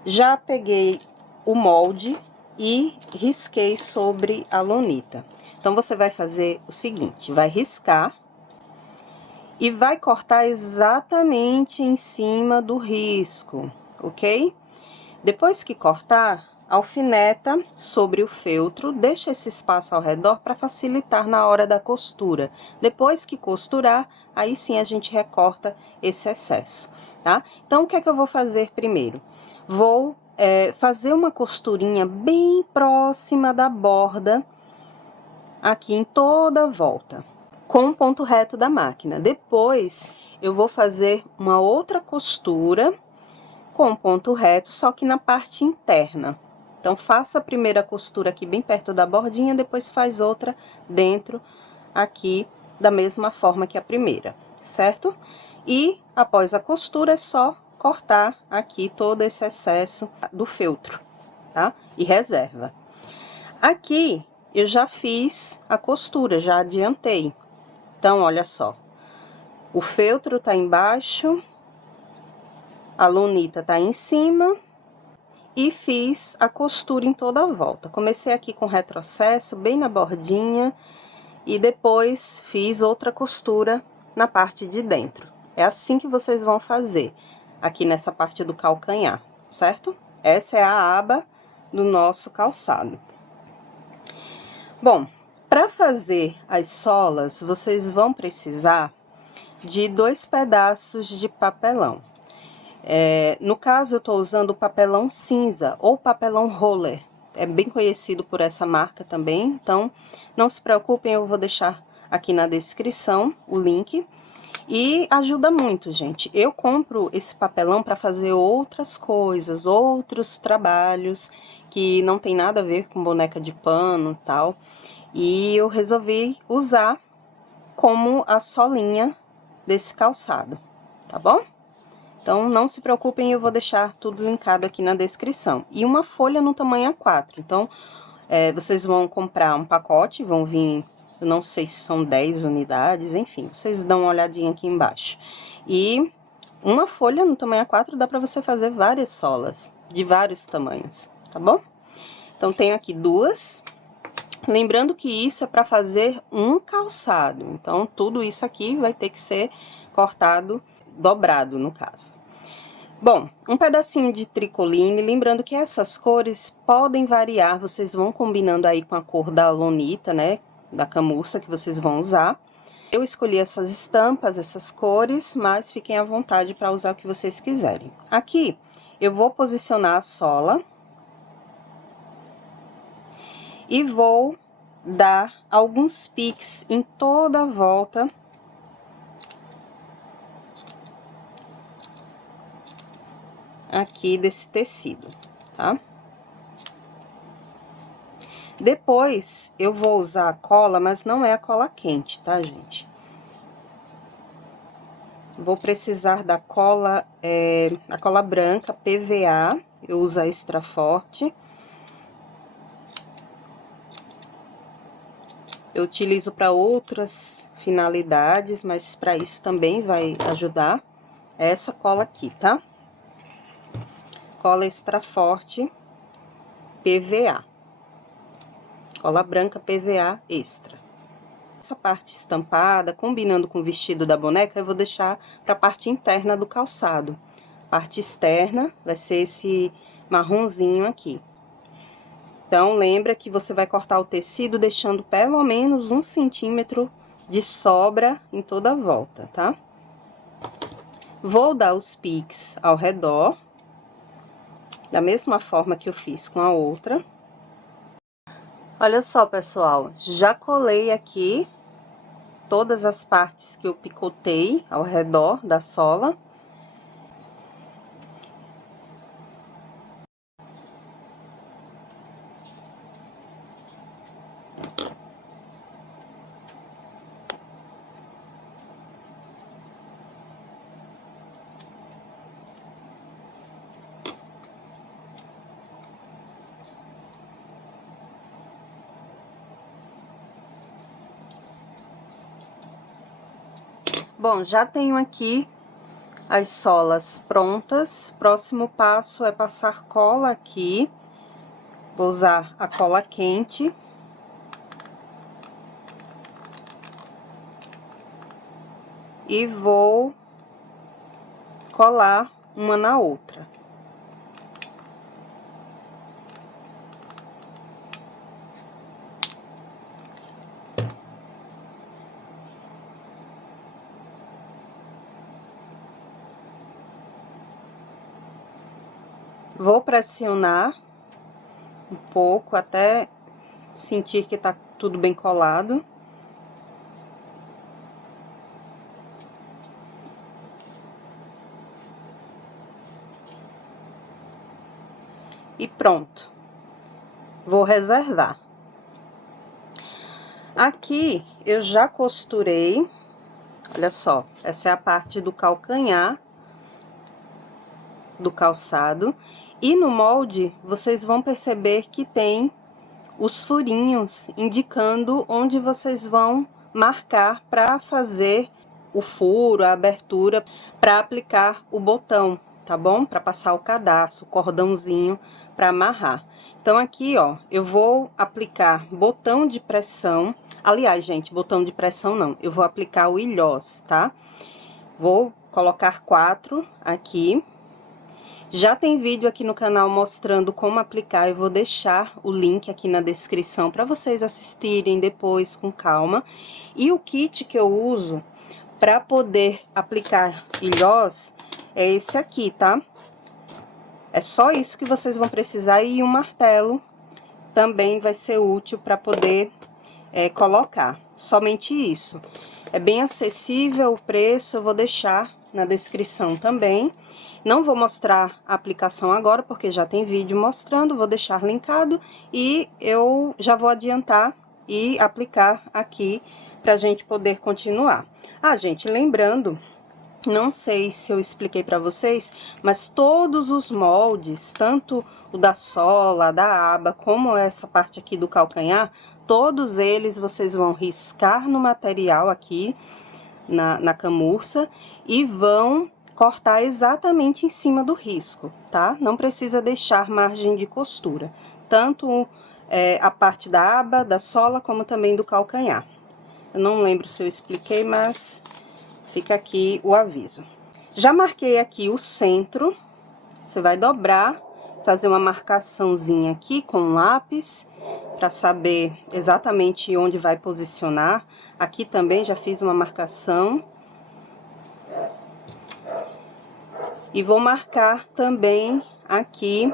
já peguei o molde e risquei sobre a lunita. Então, você vai fazer o seguinte, vai riscar e vai cortar exatamente em cima do risco, ok? Depois que cortar, alfineta sobre o feltro, deixa esse espaço ao redor para facilitar na hora da costura. Depois que costurar, aí sim a gente recorta esse excesso, tá? Então, o que é que eu vou fazer primeiro? Vou fazer uma costurinha bem próxima da borda, aqui em toda a volta, com o ponto reto da máquina. Depois, eu vou fazer uma outra costura com ponto reto, só que na parte interna. Então, faça a primeira costura aqui bem perto da bordinha, depois faz outra dentro aqui, da mesma forma que a primeira, certo? E, após a costura, é só cortar aqui todo esse excesso do feltro, tá? E reserva. Aqui, eu já fiz a costura, já adiantei. Então, olha só, o feltro tá embaixo, a lunita tá em cima e fiz a costura em toda a volta. Comecei aqui com retrocesso, bem na bordinha, e depois fiz outra costura na parte de dentro. É assim que vocês vão fazer aqui nessa parte do calcanhar, certo? Essa é a aba do nosso calçado. Bom, para fazer as solas, vocês vão precisar de 2 pedaços de papelão. No caso, eu estou usando o papelão cinza ou papelão roller. É bem conhecido por essa marca também, então não se preocupem, eu vou deixar aqui na descrição o link. E ajuda muito, gente. Eu compro esse papelão para fazer outras coisas, outros trabalhos que não tem nada a ver com boneca de pano e tal. E eu resolvi usar como a solinha desse calçado, tá bom? Então, não se preocupem, eu vou deixar tudo linkado aqui na descrição. E uma folha no tamanho A4. Então, vocês vão comprar um pacote, vão vir, eu não sei se são 10 unidades, enfim, vocês dão uma olhadinha aqui embaixo. E uma folha no tamanho A4 dá pra você fazer várias solas, de vários tamanhos, tá bom? Então, tenho aqui 2. Lembrando que isso é para fazer um calçado. Então, tudo isso aqui vai ter que ser cortado, dobrado, no caso. Bom, um pedacinho de tricoline, lembrando que essas cores podem variar, vocês vão combinando aí com a cor da lunita, né, da camurça que vocês vão usar. Eu escolhi essas estampas, essas cores, mas fiquem à vontade para usar o que vocês quiserem. Aqui, eu vou posicionar a sola e vou dar alguns piques em toda a volta aqui desse tecido, tá? Depois, eu vou usar a cola, mas não é a cola quente, tá, gente? Vou precisar da cola, a cola branca PVA, eu uso a Extra Forte. Eu utilizo para outras finalidades, mas para isso também vai ajudar essa cola aqui, tá? Cola Extra Forte PVA. Cola branca PVA extra. Essa parte estampada, combinando com o vestido da boneca, eu vou deixar para a parte interna do calçado. Parte externa vai ser esse marronzinho aqui. Então, lembra que você vai cortar o tecido deixando pelo menos 1 centímetro de sobra em toda a volta, tá? Vou dar os piques ao redor, da mesma forma que eu fiz com a outra. Olha só, pessoal, já colei aqui todas as partes que eu picotei ao redor da sola. Bom, já tenho aqui as solas prontas. Próximo passo é passar cola aqui. Vou usar a cola quente. E vou colar uma na outra. Vou pressionar um pouco até sentir que tá tudo bem colado. E pronto. Vou reservar. Aqui eu já costurei. Olha só, essa é a parte do calcanhar do calçado. E no molde, vocês vão perceber que tem os furinhos, indicando onde vocês vão marcar para fazer o furo, a abertura, para aplicar o botão, tá bom? Para passar o cadarço, o cordãozinho para amarrar. Então, aqui, ó, eu vou aplicar botão de pressão. Aliás, gente, botão de pressão não, eu vou aplicar o ilhós, tá? Vou colocar 4 aqui. Já tem vídeo aqui no canal mostrando como aplicar, eu vou deixar o link aqui na descrição para vocês assistirem depois com calma. E o kit que eu uso para poder aplicar ilhós é esse aqui, tá? É só isso que vocês vão precisar e um martelo também vai ser útil para poder colocar, somente isso. É bem acessível o preço, eu vou deixar na descrição também. Não vou mostrar a aplicação agora, porque já tem vídeo mostrando, vou deixar linkado e eu já vou adiantar e aplicar aqui pra gente poder continuar. Ah, gente, lembrando, não sei se eu expliquei para vocês, mas todos os moldes, tanto o da sola, da aba, como essa parte aqui do calcanhar, todos eles vocês vão riscar no material aqui, na camurça, e vão cortar exatamente em cima do risco, tá? Não precisa deixar margem de costura, tanto a parte da aba, da sola, como também do calcanhar. Eu não lembro se eu expliquei, mas fica aqui o aviso. Já marquei aqui o centro, você vai dobrar, fazer uma marcaçãozinha aqui com lápis, para saber exatamente onde vai posicionar. Aqui também já fiz uma marcação. E vou marcar também aqui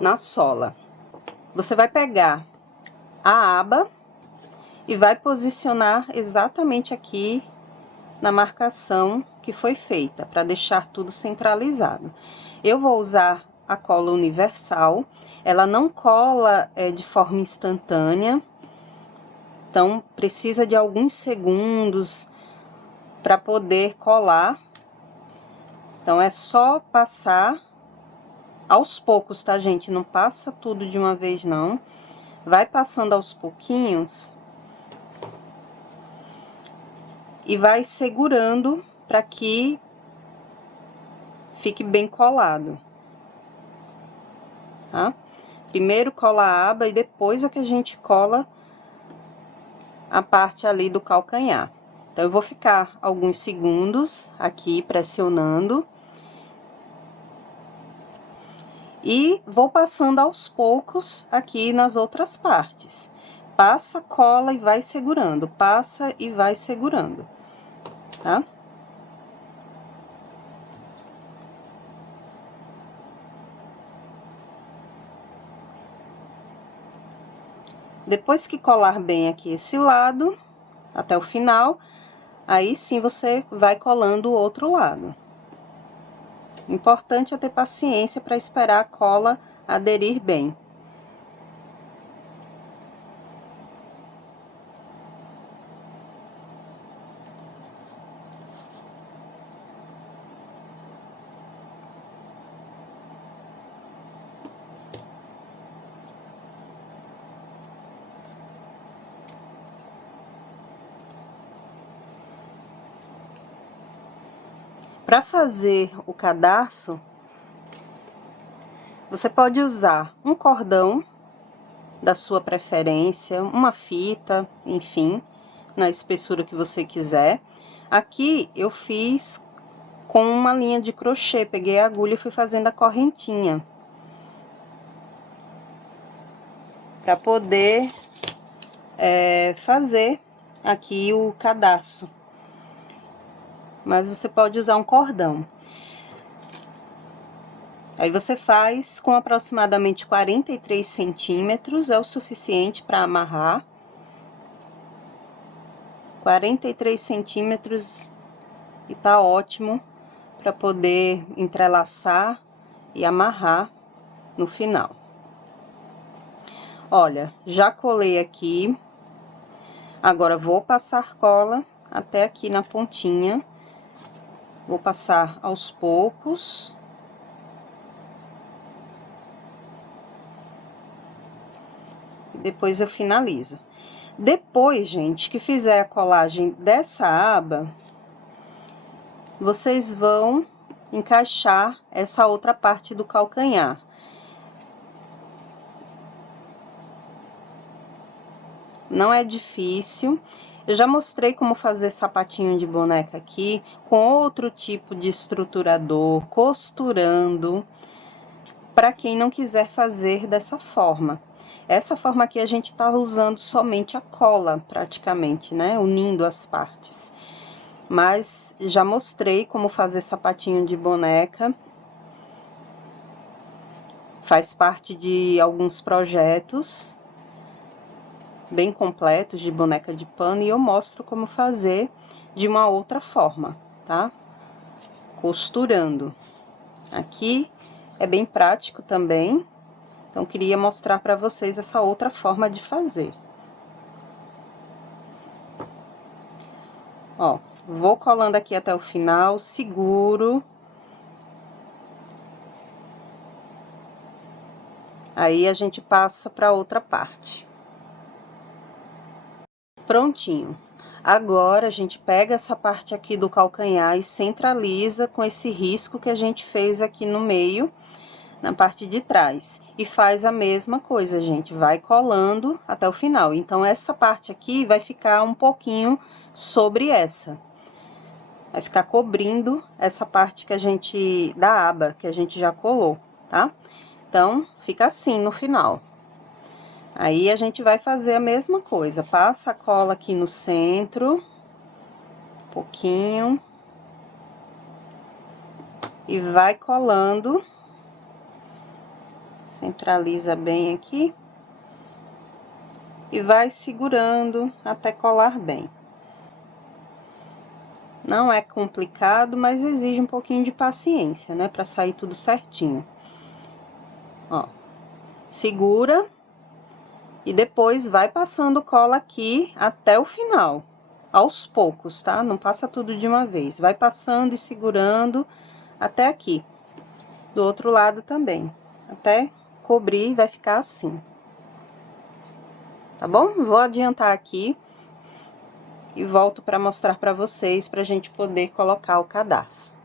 na sola. Você vai pegar a aba e vai posicionar exatamente aqui na marcação que foi feita, para deixar tudo centralizado. Eu vou usar a cola universal, ela não cola de forma instantânea, então precisa de alguns segundos para poder colar. Então é só passar aos poucos, tá, gente? Não passa tudo de uma vez, não. Vai passando aos pouquinhos e vai segurando para que fique bem colado, tá? Primeiro cola a aba e depois é que a gente cola a parte ali do calcanhar. Então, eu vou ficar alguns segundos aqui pressionando. E vou passando aos poucos aqui nas outras partes. Passa, cola e vai segurando, passa e vai segurando, tá? Depois que colar bem aqui esse lado, até o final, aí sim você vai colando o outro lado. Importante é ter paciência para esperar a cola aderir bem. Para fazer o cadarço, você pode usar um cordão da sua preferência, uma fita, enfim, na espessura que você quiser. Aqui eu fiz com uma linha de crochê, peguei a agulha e fui fazendo a correntinha. Para poder fazer aqui o cadarço. Mas você pode usar um cordão. Aí você faz com aproximadamente 43 centímetros, é o suficiente para amarrar. 43 centímetros e tá ótimo para poder entrelaçar e amarrar no final. Olha, já colei aqui, agora vou passar cola até aqui na pontinha. Vou passar aos poucos. E depois eu finalizo. Depois, gente, que fizer a colagem dessa aba, vocês vão encaixar essa outra parte do calcanhar. Não é difícil. Eu já mostrei como fazer sapatinho de boneca aqui, com outro tipo de estruturador, costurando, para quem não quiser fazer dessa forma. Essa forma aqui a gente tá usando somente a cola, praticamente, né? Unindo as partes. Mas já mostrei como fazer sapatinho de boneca. Faz parte de alguns projetos bem completos de boneca de pano, e eu mostro como fazer de uma outra forma, tá? Costurando. Aqui é bem prático também, então queria mostrar para vocês essa outra forma de fazer. Ó, vou colando aqui até o final, seguro. Aí a gente passa para outra parte. Prontinho. Agora, a gente pega essa parte aqui do calcanhar e centraliza com esse risco que a gente fez aqui no meio, na parte de trás. E faz a mesma coisa, gente, vai colando até o final. Então, essa parte aqui vai ficar um pouquinho sobre essa. Vai ficar cobrindo essa parte que a gente, da aba, que a gente já colou, tá? Então, fica assim no final. Aí, a gente vai fazer a mesma coisa, passa a cola aqui no centro, um pouquinho, e vai colando, centraliza bem aqui, e vai segurando até colar bem. Não é complicado, mas exige um pouquinho de paciência, né, pra sair tudo certinho. Ó, segura. E depois vai passando cola aqui até o final, aos poucos, tá? Não passa tudo de uma vez. Vai passando e segurando até aqui. Do outro lado também. Até cobrir, vai ficar assim. Tá bom? Vou adiantar aqui e volto para mostrar para vocês, pra gente poder colocar o cadarço.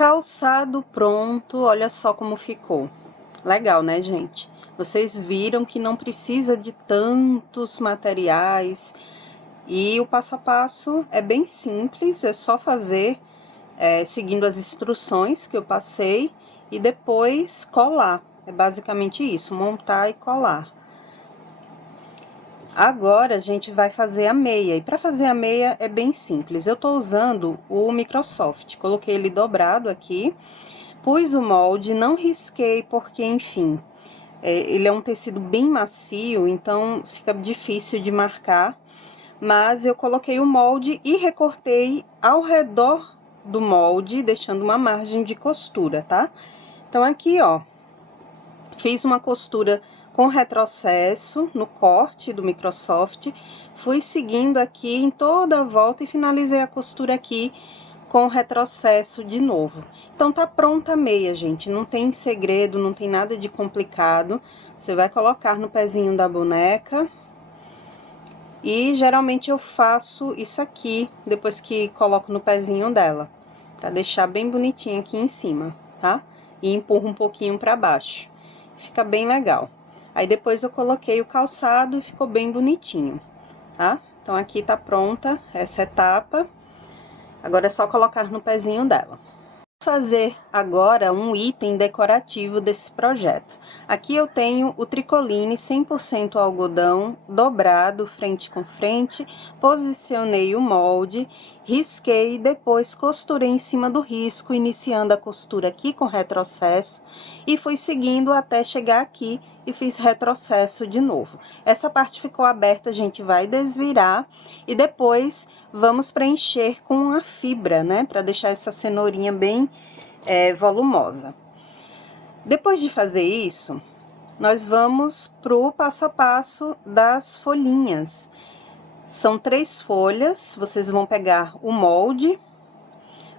Calçado pronto, olha só como ficou. Legal, né, gente? Vocês viram que não precisa de tantos materiais e o passo a passo é bem simples, é só fazer seguindo as instruções que eu passei e depois colar. É basicamente isso, montar e colar. Agora a gente vai fazer a meia, e para fazer a meia é bem simples. Eu tô usando o Microsoft, coloquei ele dobrado aqui, pus o molde, não risquei porque, enfim, ele é um tecido bem macio, então fica difícil de marcar, mas eu coloquei o molde e recortei ao redor do molde, deixando uma margem de costura, tá? Então aqui, ó, fiz uma costura com retrocesso no corte do Microsoft, fui seguindo aqui em toda a volta e finalizei a costura aqui com retrocesso de novo. Então tá pronta a meia, gente, não tem segredo, não tem nada de complicado. Você vai colocar no pezinho da boneca. E geralmente eu faço isso aqui depois que coloco no pezinho dela, pra deixar bem bonitinho aqui em cima, tá? E empurro um pouquinho pra baixo. Fica bem legal. Aí depois eu coloquei o calçado e ficou bem bonitinho, tá? Então aqui tá pronta essa etapa. Agora é só colocar no pezinho dela. Vou fazer agora um item decorativo desse projeto. Aqui eu tenho o tricoline 100% algodão, dobrado frente com frente, posicionei o molde, risquei e depois costurei em cima do risco, iniciando a costura aqui com retrocesso e fui seguindo até chegar aqui e fiz retrocesso de novo. Essa parte ficou aberta, a gente vai desvirar e depois vamos preencher com a fibra, né, para deixar essa cenourinha bem volumosa. Depois de fazer isso, nós vamos pro passo a passo das folhinhas. São 3 folhas, vocês vão pegar o molde,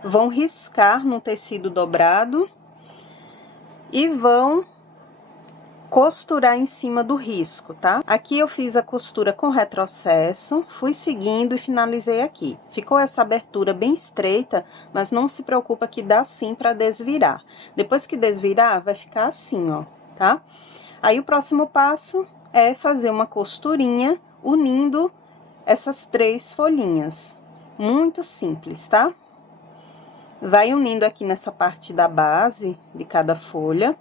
vão riscar no tecido dobrado e vão costurar em cima do risco, tá? Aqui eu fiz a costura com retrocesso, fui seguindo e finalizei aqui. Ficou essa abertura bem estreita, mas não se preocupa que dá sim para desvirar. Depois que desvirar, vai ficar assim, ó, tá? Aí o próximo passo é fazer uma costurinha unindo essas 3 folhinhas. Muito simples, tá? Vai unindo aqui nessa parte da base de cada folha.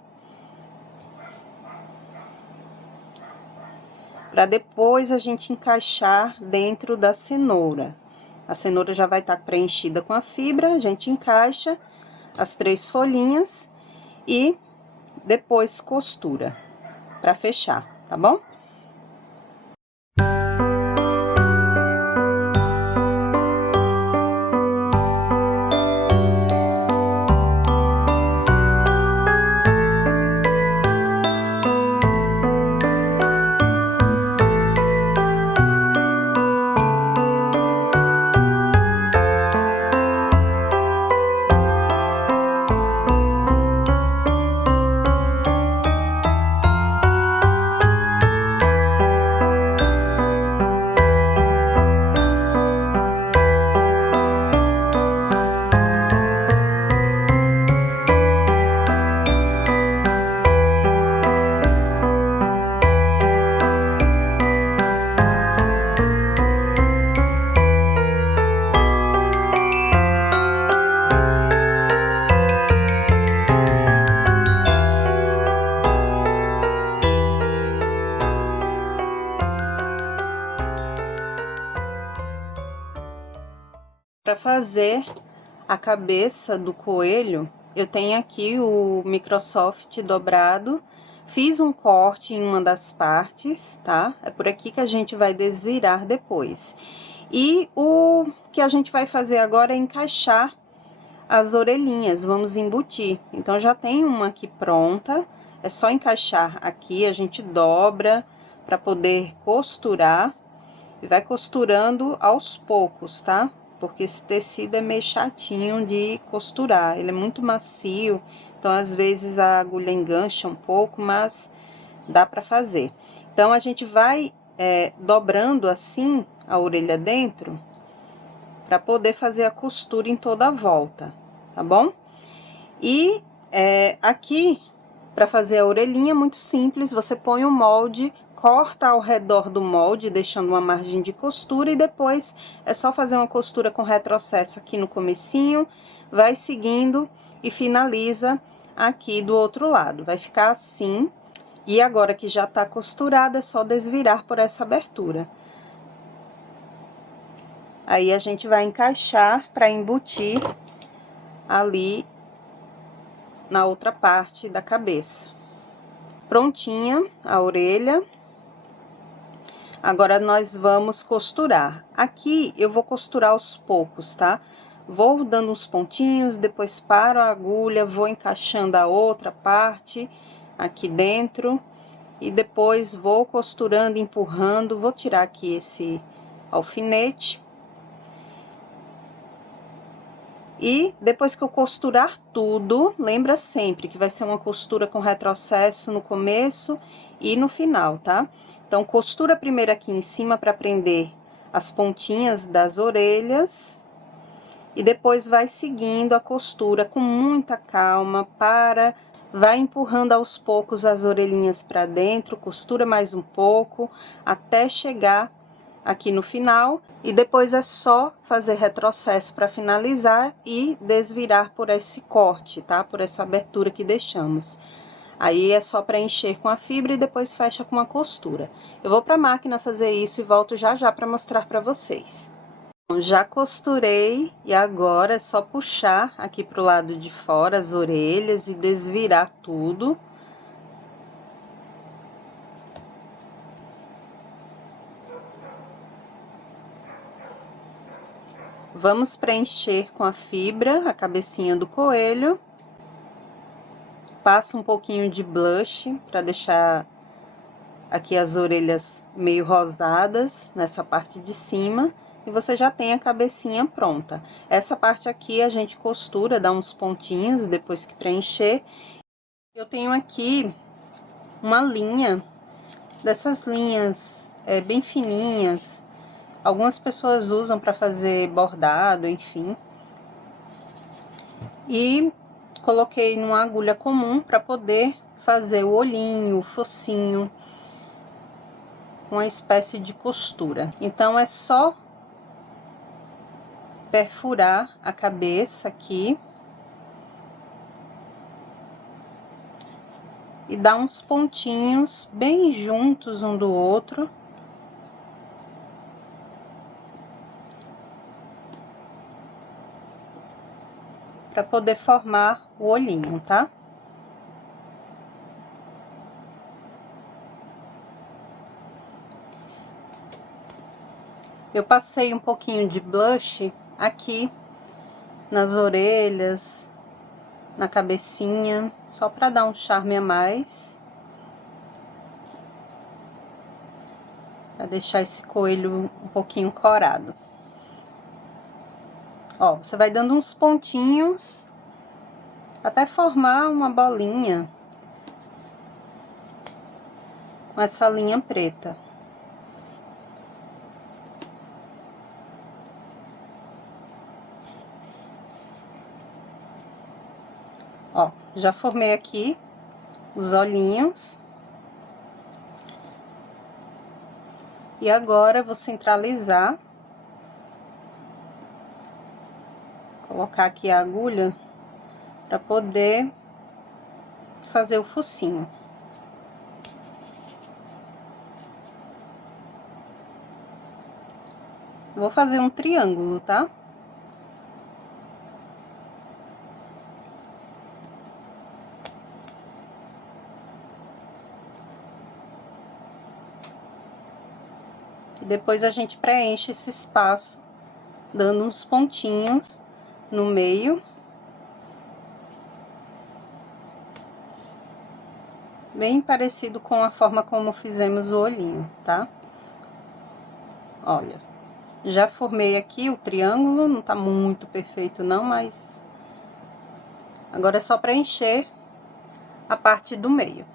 Para depois a gente encaixar dentro da cenoura. A cenoura já vai estar preenchida com a fibra, a gente encaixa as 3 folhinhas e depois costura para fechar, tá bom? Para fazer a cabeça do coelho, eu tenho aqui o Microsoft dobrado, fiz um corte em uma das partes, tá? É por aqui que a gente vai desvirar depois. E o que a gente vai fazer agora é encaixar as orelhinhas, vamos embutir. Então, já tem uma aqui pronta, é só encaixar aqui, a gente dobra para poder costurar e vai costurando aos poucos, tá? Porque esse tecido é meio chatinho de costurar, ele é muito macio, então às vezes a agulha engancha um pouco, mas dá pra fazer. Então a gente vai dobrando assim a orelha dentro, pra poder fazer a costura em toda a volta, tá bom? E aqui, para fazer a orelhinha, muito simples, você põe o molde, corta ao redor do molde, deixando uma margem de costura, e depois é só fazer uma costura com retrocesso aqui no comecinho, vai seguindo e finaliza aqui do outro lado. Vai ficar assim, e agora que já tá costurada, é só desvirar por essa abertura. Aí a gente vai encaixar para embutir ali na outra parte da cabeça. Prontinha a orelha. Agora nós vamos costurar. Aqui eu vou costurar aos poucos, tá? Vou dando uns pontinhos, depois paro a agulha, vou encaixando a outra parte aqui dentro e depois vou costurando, empurrando. Vou tirar aqui esse alfinete. E depois que eu costurar tudo, lembra sempre que vai ser uma costura com retrocesso no começo e no final, tá? Então, costura primeiro aqui em cima para prender as pontinhas das orelhas. E depois vai seguindo a costura com muita calma, vai empurrando aos poucos as orelhinhas para dentro, costura mais um pouco, até chegar aqui no final, e depois é só fazer retrocesso para finalizar e desvirar por esse corte, tá? Por essa abertura que deixamos. Aí é só preencher com a fibra e depois fecha com uma costura. Eu vou para a máquina fazer isso e volto já já para mostrar para vocês. Já costurei e agora é só puxar aqui pro lado de fora as orelhas e desvirar tudo. Vamos preencher com a fibra a cabecinha do coelho. Passa um pouquinho de blush para deixar aqui as orelhas meio rosadas nessa parte de cima. E você já tem a cabecinha pronta. Essa parte aqui a gente costura, dá uns pontinhos depois que preencher. Eu tenho aqui uma linha, dessas linhas bem fininhas. Algumas pessoas usam para fazer bordado, enfim. E coloquei numa agulha comum para poder fazer o olhinho, o focinho, uma espécie de costura. Então é só perfurar a cabeça aqui e dar uns pontinhos bem juntos um do outro. Para poder formar o olhinho, tá? Eu passei um pouquinho de blush aqui nas orelhas, na cabecinha, só para dar um charme a mais. Para deixar esse coelho um pouquinho corado. Ó, você vai dando uns pontinhos até formar uma bolinha com essa linha preta. Ó, já formei aqui os olhinhos. E agora vou centralizar. Colocar aqui a agulha para poder fazer o focinho. Vou fazer um triângulo, tá? E depois a gente preenche esse espaço, dando uns pontinhos no meio. Bem parecido com a forma como fizemos o olhinho, tá? Olha, já formei aqui o triângulo, não tá muito perfeito não, mas agora é só preencher a parte do meio.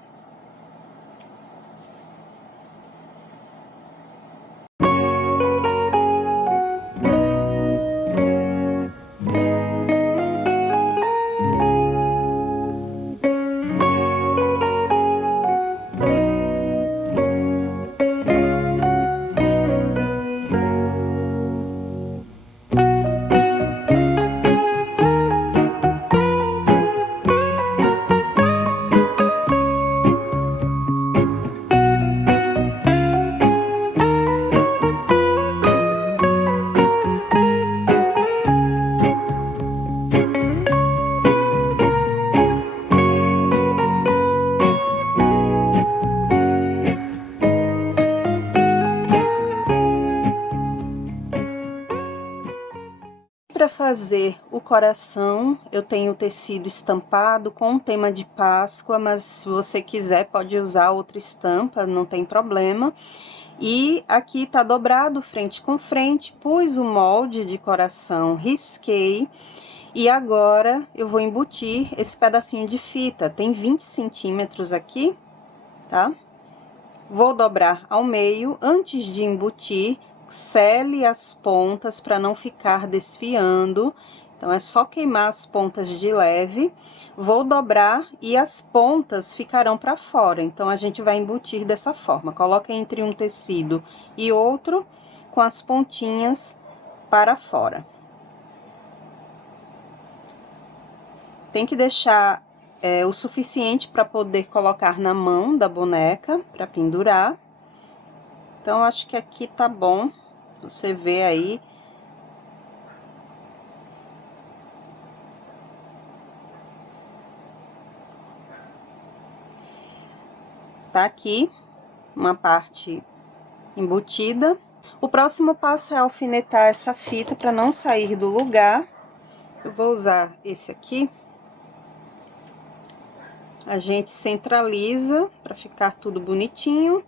fazer o coração, eu tenho o tecido estampado com o tema de Páscoa, mas se você quiser pode usar outra estampa, não tem problema. E aqui tá dobrado frente com frente, pus o molde de coração, risquei. E agora eu vou embutir esse pedacinho de fita, tem 20 centímetros aqui, tá? Vou dobrar ao meio, antes de embutir, sele as pontas para não ficar desfiando. Então, é só queimar as pontas de leve. Vou dobrar e as pontas ficarão para fora. Então, a gente vai embutir dessa forma. Coloca entre um tecido e outro, com as pontinhas para fora. Tem que deixar o suficiente para poder colocar na mão da boneca, para pendurar. Então, acho que aqui tá bom, você vê aí. Tá aqui uma parte embutida. O próximo passo é alfinetar essa fita para não sair do lugar. Eu vou usar esse aqui. A gente centraliza para ficar tudo bonitinho.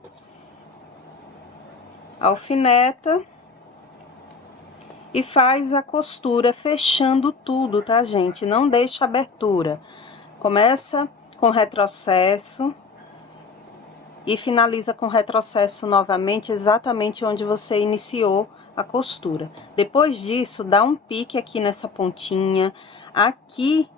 Alfineta. E faz a costura fechando tudo, tá, gente? Não deixa abertura. Começa com retrocesso e finaliza com retrocesso novamente, exatamente onde você iniciou a costura. Depois disso, dá um pique aqui nessa pontinha, aqui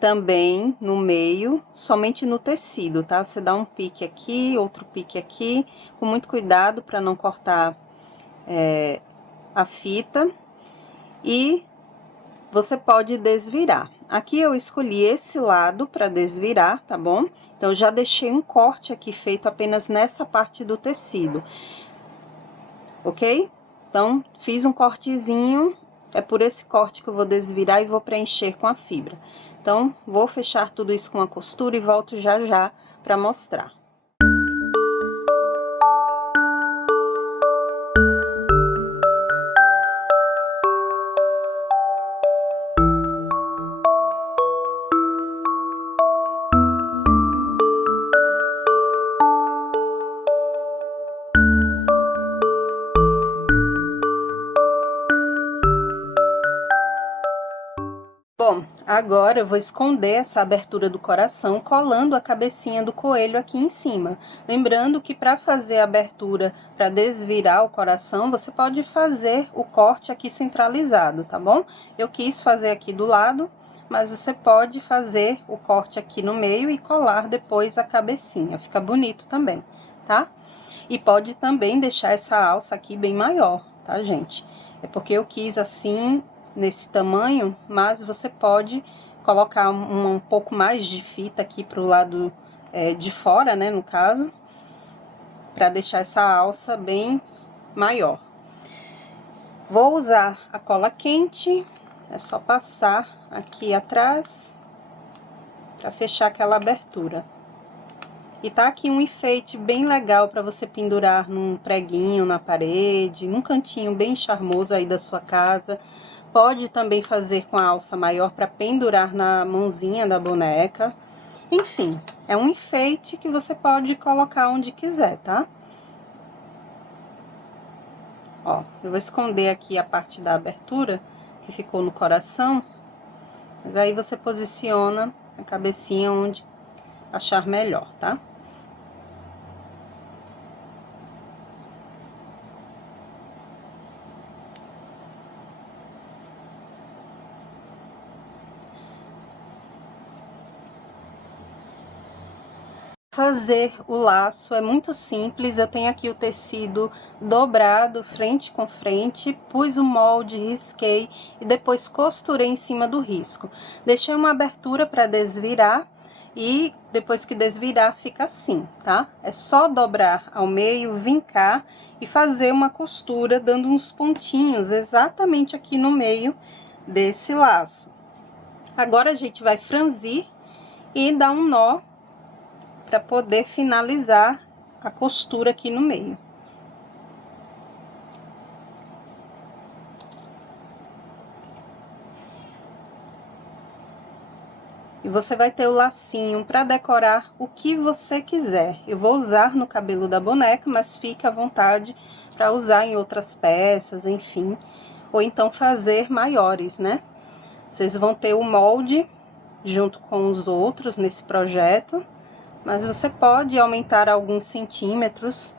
também no meio, somente no tecido, tá? Você dá um pique aqui, outro pique aqui, com muito cuidado para não cortar a fita. E você pode desvirar. Aqui eu escolhi esse lado para desvirar, tá bom? Então, já deixei um corte aqui feito apenas nessa parte do tecido, ok? Então, fiz um cortezinho, é por esse corte que eu vou desvirar e vou preencher com a fibra. Então, vou fechar tudo isso com a costura e volto já já para mostrar. Bom, agora eu vou esconder essa abertura do coração colando a cabecinha do coelho aqui em cima. Lembrando que para fazer a abertura, para desvirar o coração, você pode fazer o corte aqui centralizado, tá bom? Eu quis fazer aqui do lado, mas você pode fazer o corte aqui no meio e colar depois a cabecinha. Fica bonito também, tá? E pode também deixar essa alça aqui bem maior, tá, gente? É porque eu quis assim, nesse tamanho, mas você pode colocar um pouco mais de fita aqui pro lado de fora, né, no caso, para deixar essa alça bem maior. Vou usar a cola quente, é só passar aqui atrás para fechar aquela abertura. E tá aqui um enfeite bem legal para você pendurar num preguinho na parede, num cantinho bem charmoso aí da sua casa. Pode também fazer com a alça maior para pendurar na mãozinha da boneca. Enfim, é um enfeite que você pode colocar onde quiser, tá? Ó, eu vou esconder aqui a parte da abertura que ficou no coração. Mas aí você posiciona a cabecinha onde achar melhor, tá? Fazer o laço é muito simples. Eu tenho aqui o tecido dobrado frente com frente, pus o molde, risquei e depois costurei em cima do risco. Deixei uma abertura para desvirar e depois que desvirar fica assim, tá? É só dobrar ao meio, vincar e fazer uma costura dando uns pontinhos exatamente aqui no meio desse laço. Agora a gente vai franzir e dar um nó para poder finalizar a costura aqui no meio. E você vai ter o lacinho para decorar o que você quiser. Eu vou usar no cabelo da boneca, mas fique à vontade para usar em outras peças, enfim. Ou então fazer maiores, né? Vocês vão ter o molde junto com os outros nesse projeto, mas você pode aumentar alguns centímetros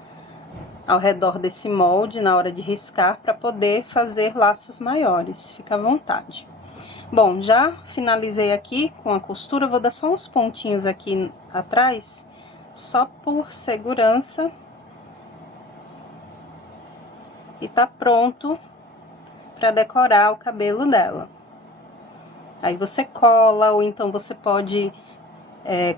ao redor desse molde na hora de riscar para poder fazer laços maiores. Fica à vontade. Bom, já finalizei aqui com a costura, vou dar só uns pontinhos aqui atrás, só por segurança. E tá pronto para decorar o cabelo dela. Aí você cola, ou então você pode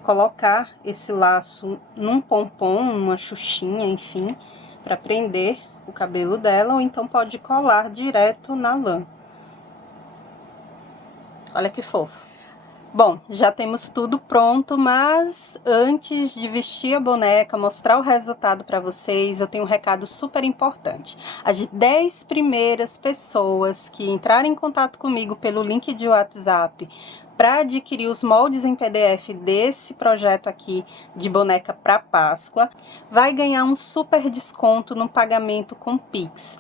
colocar esse laço num pompom, numa xuxinha, enfim, para prender o cabelo dela, ou então pode colar direto na lã. Olha que fofo. Bom, já temos tudo pronto, mas antes de vestir a boneca, mostrar o resultado para vocês, eu tenho um recado super importante. As 10 primeiras pessoas que entrarem em contato comigo pelo link de WhatsApp para adquirir os moldes em PDF desse projeto aqui de boneca para Páscoa, vai ganhar um super desconto no pagamento com Pix.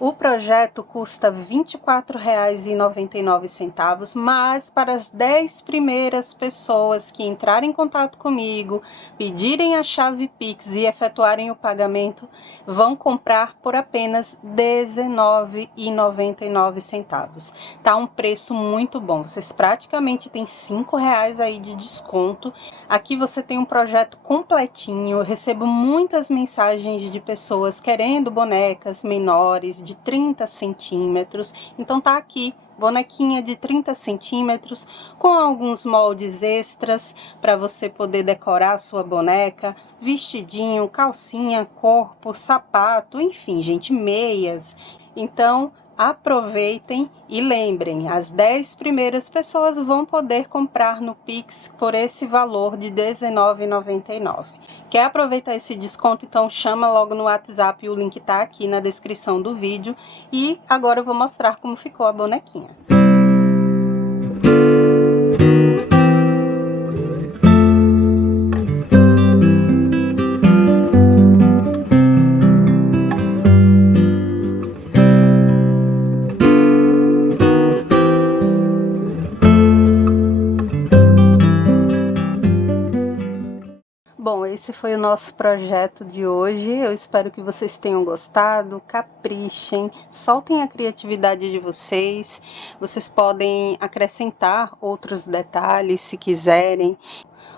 O projeto custa R$ 24,99, mas para as 10 primeiras pessoas que entrarem em contato comigo, pedirem a chave Pix e efetuarem o pagamento, vão comprar por apenas R$ 19,99. Tá um preço muito bom, vocês praticamente têm R$ 5,00 aí de desconto. Aqui você tem um projeto completinho, eu recebo muitas mensagens de pessoas querendo bonecas menores, de 30 centímetros, então tá aqui, bonequinha de 30 centímetros, com alguns moldes extras para você poder decorar a sua boneca, vestidinho, calcinha, corpo, sapato, enfim, gente, meias. Então, aproveitem e lembrem, as 10 primeiras pessoas vão poder comprar no Pix por esse valor de R$ 19,99. Quer aproveitar esse desconto? Então chama logo no WhatsApp, o link tá aqui na descrição do vídeo. E agora eu vou mostrar como ficou a bonequinha. Bom, esse foi o nosso projeto de hoje. Eu espero que vocês tenham gostado. Caprichem, soltem a criatividade de vocês. Vocês podem acrescentar outros detalhes se quiserem.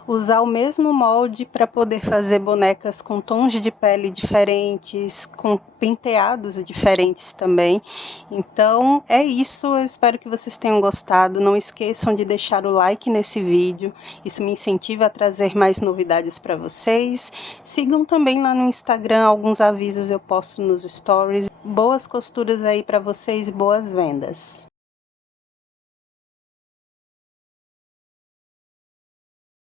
Usar o mesmo molde para poder fazer bonecas com tons de pele diferentes, com penteados diferentes também. Então é isso, eu espero que vocês tenham gostado. Não esqueçam de deixar o like nesse vídeo, isso me incentiva a trazer mais novidades para vocês. Sigam também lá no Instagram, alguns avisos eu posto nos stories. Boas costuras aí para vocês e boas vendas!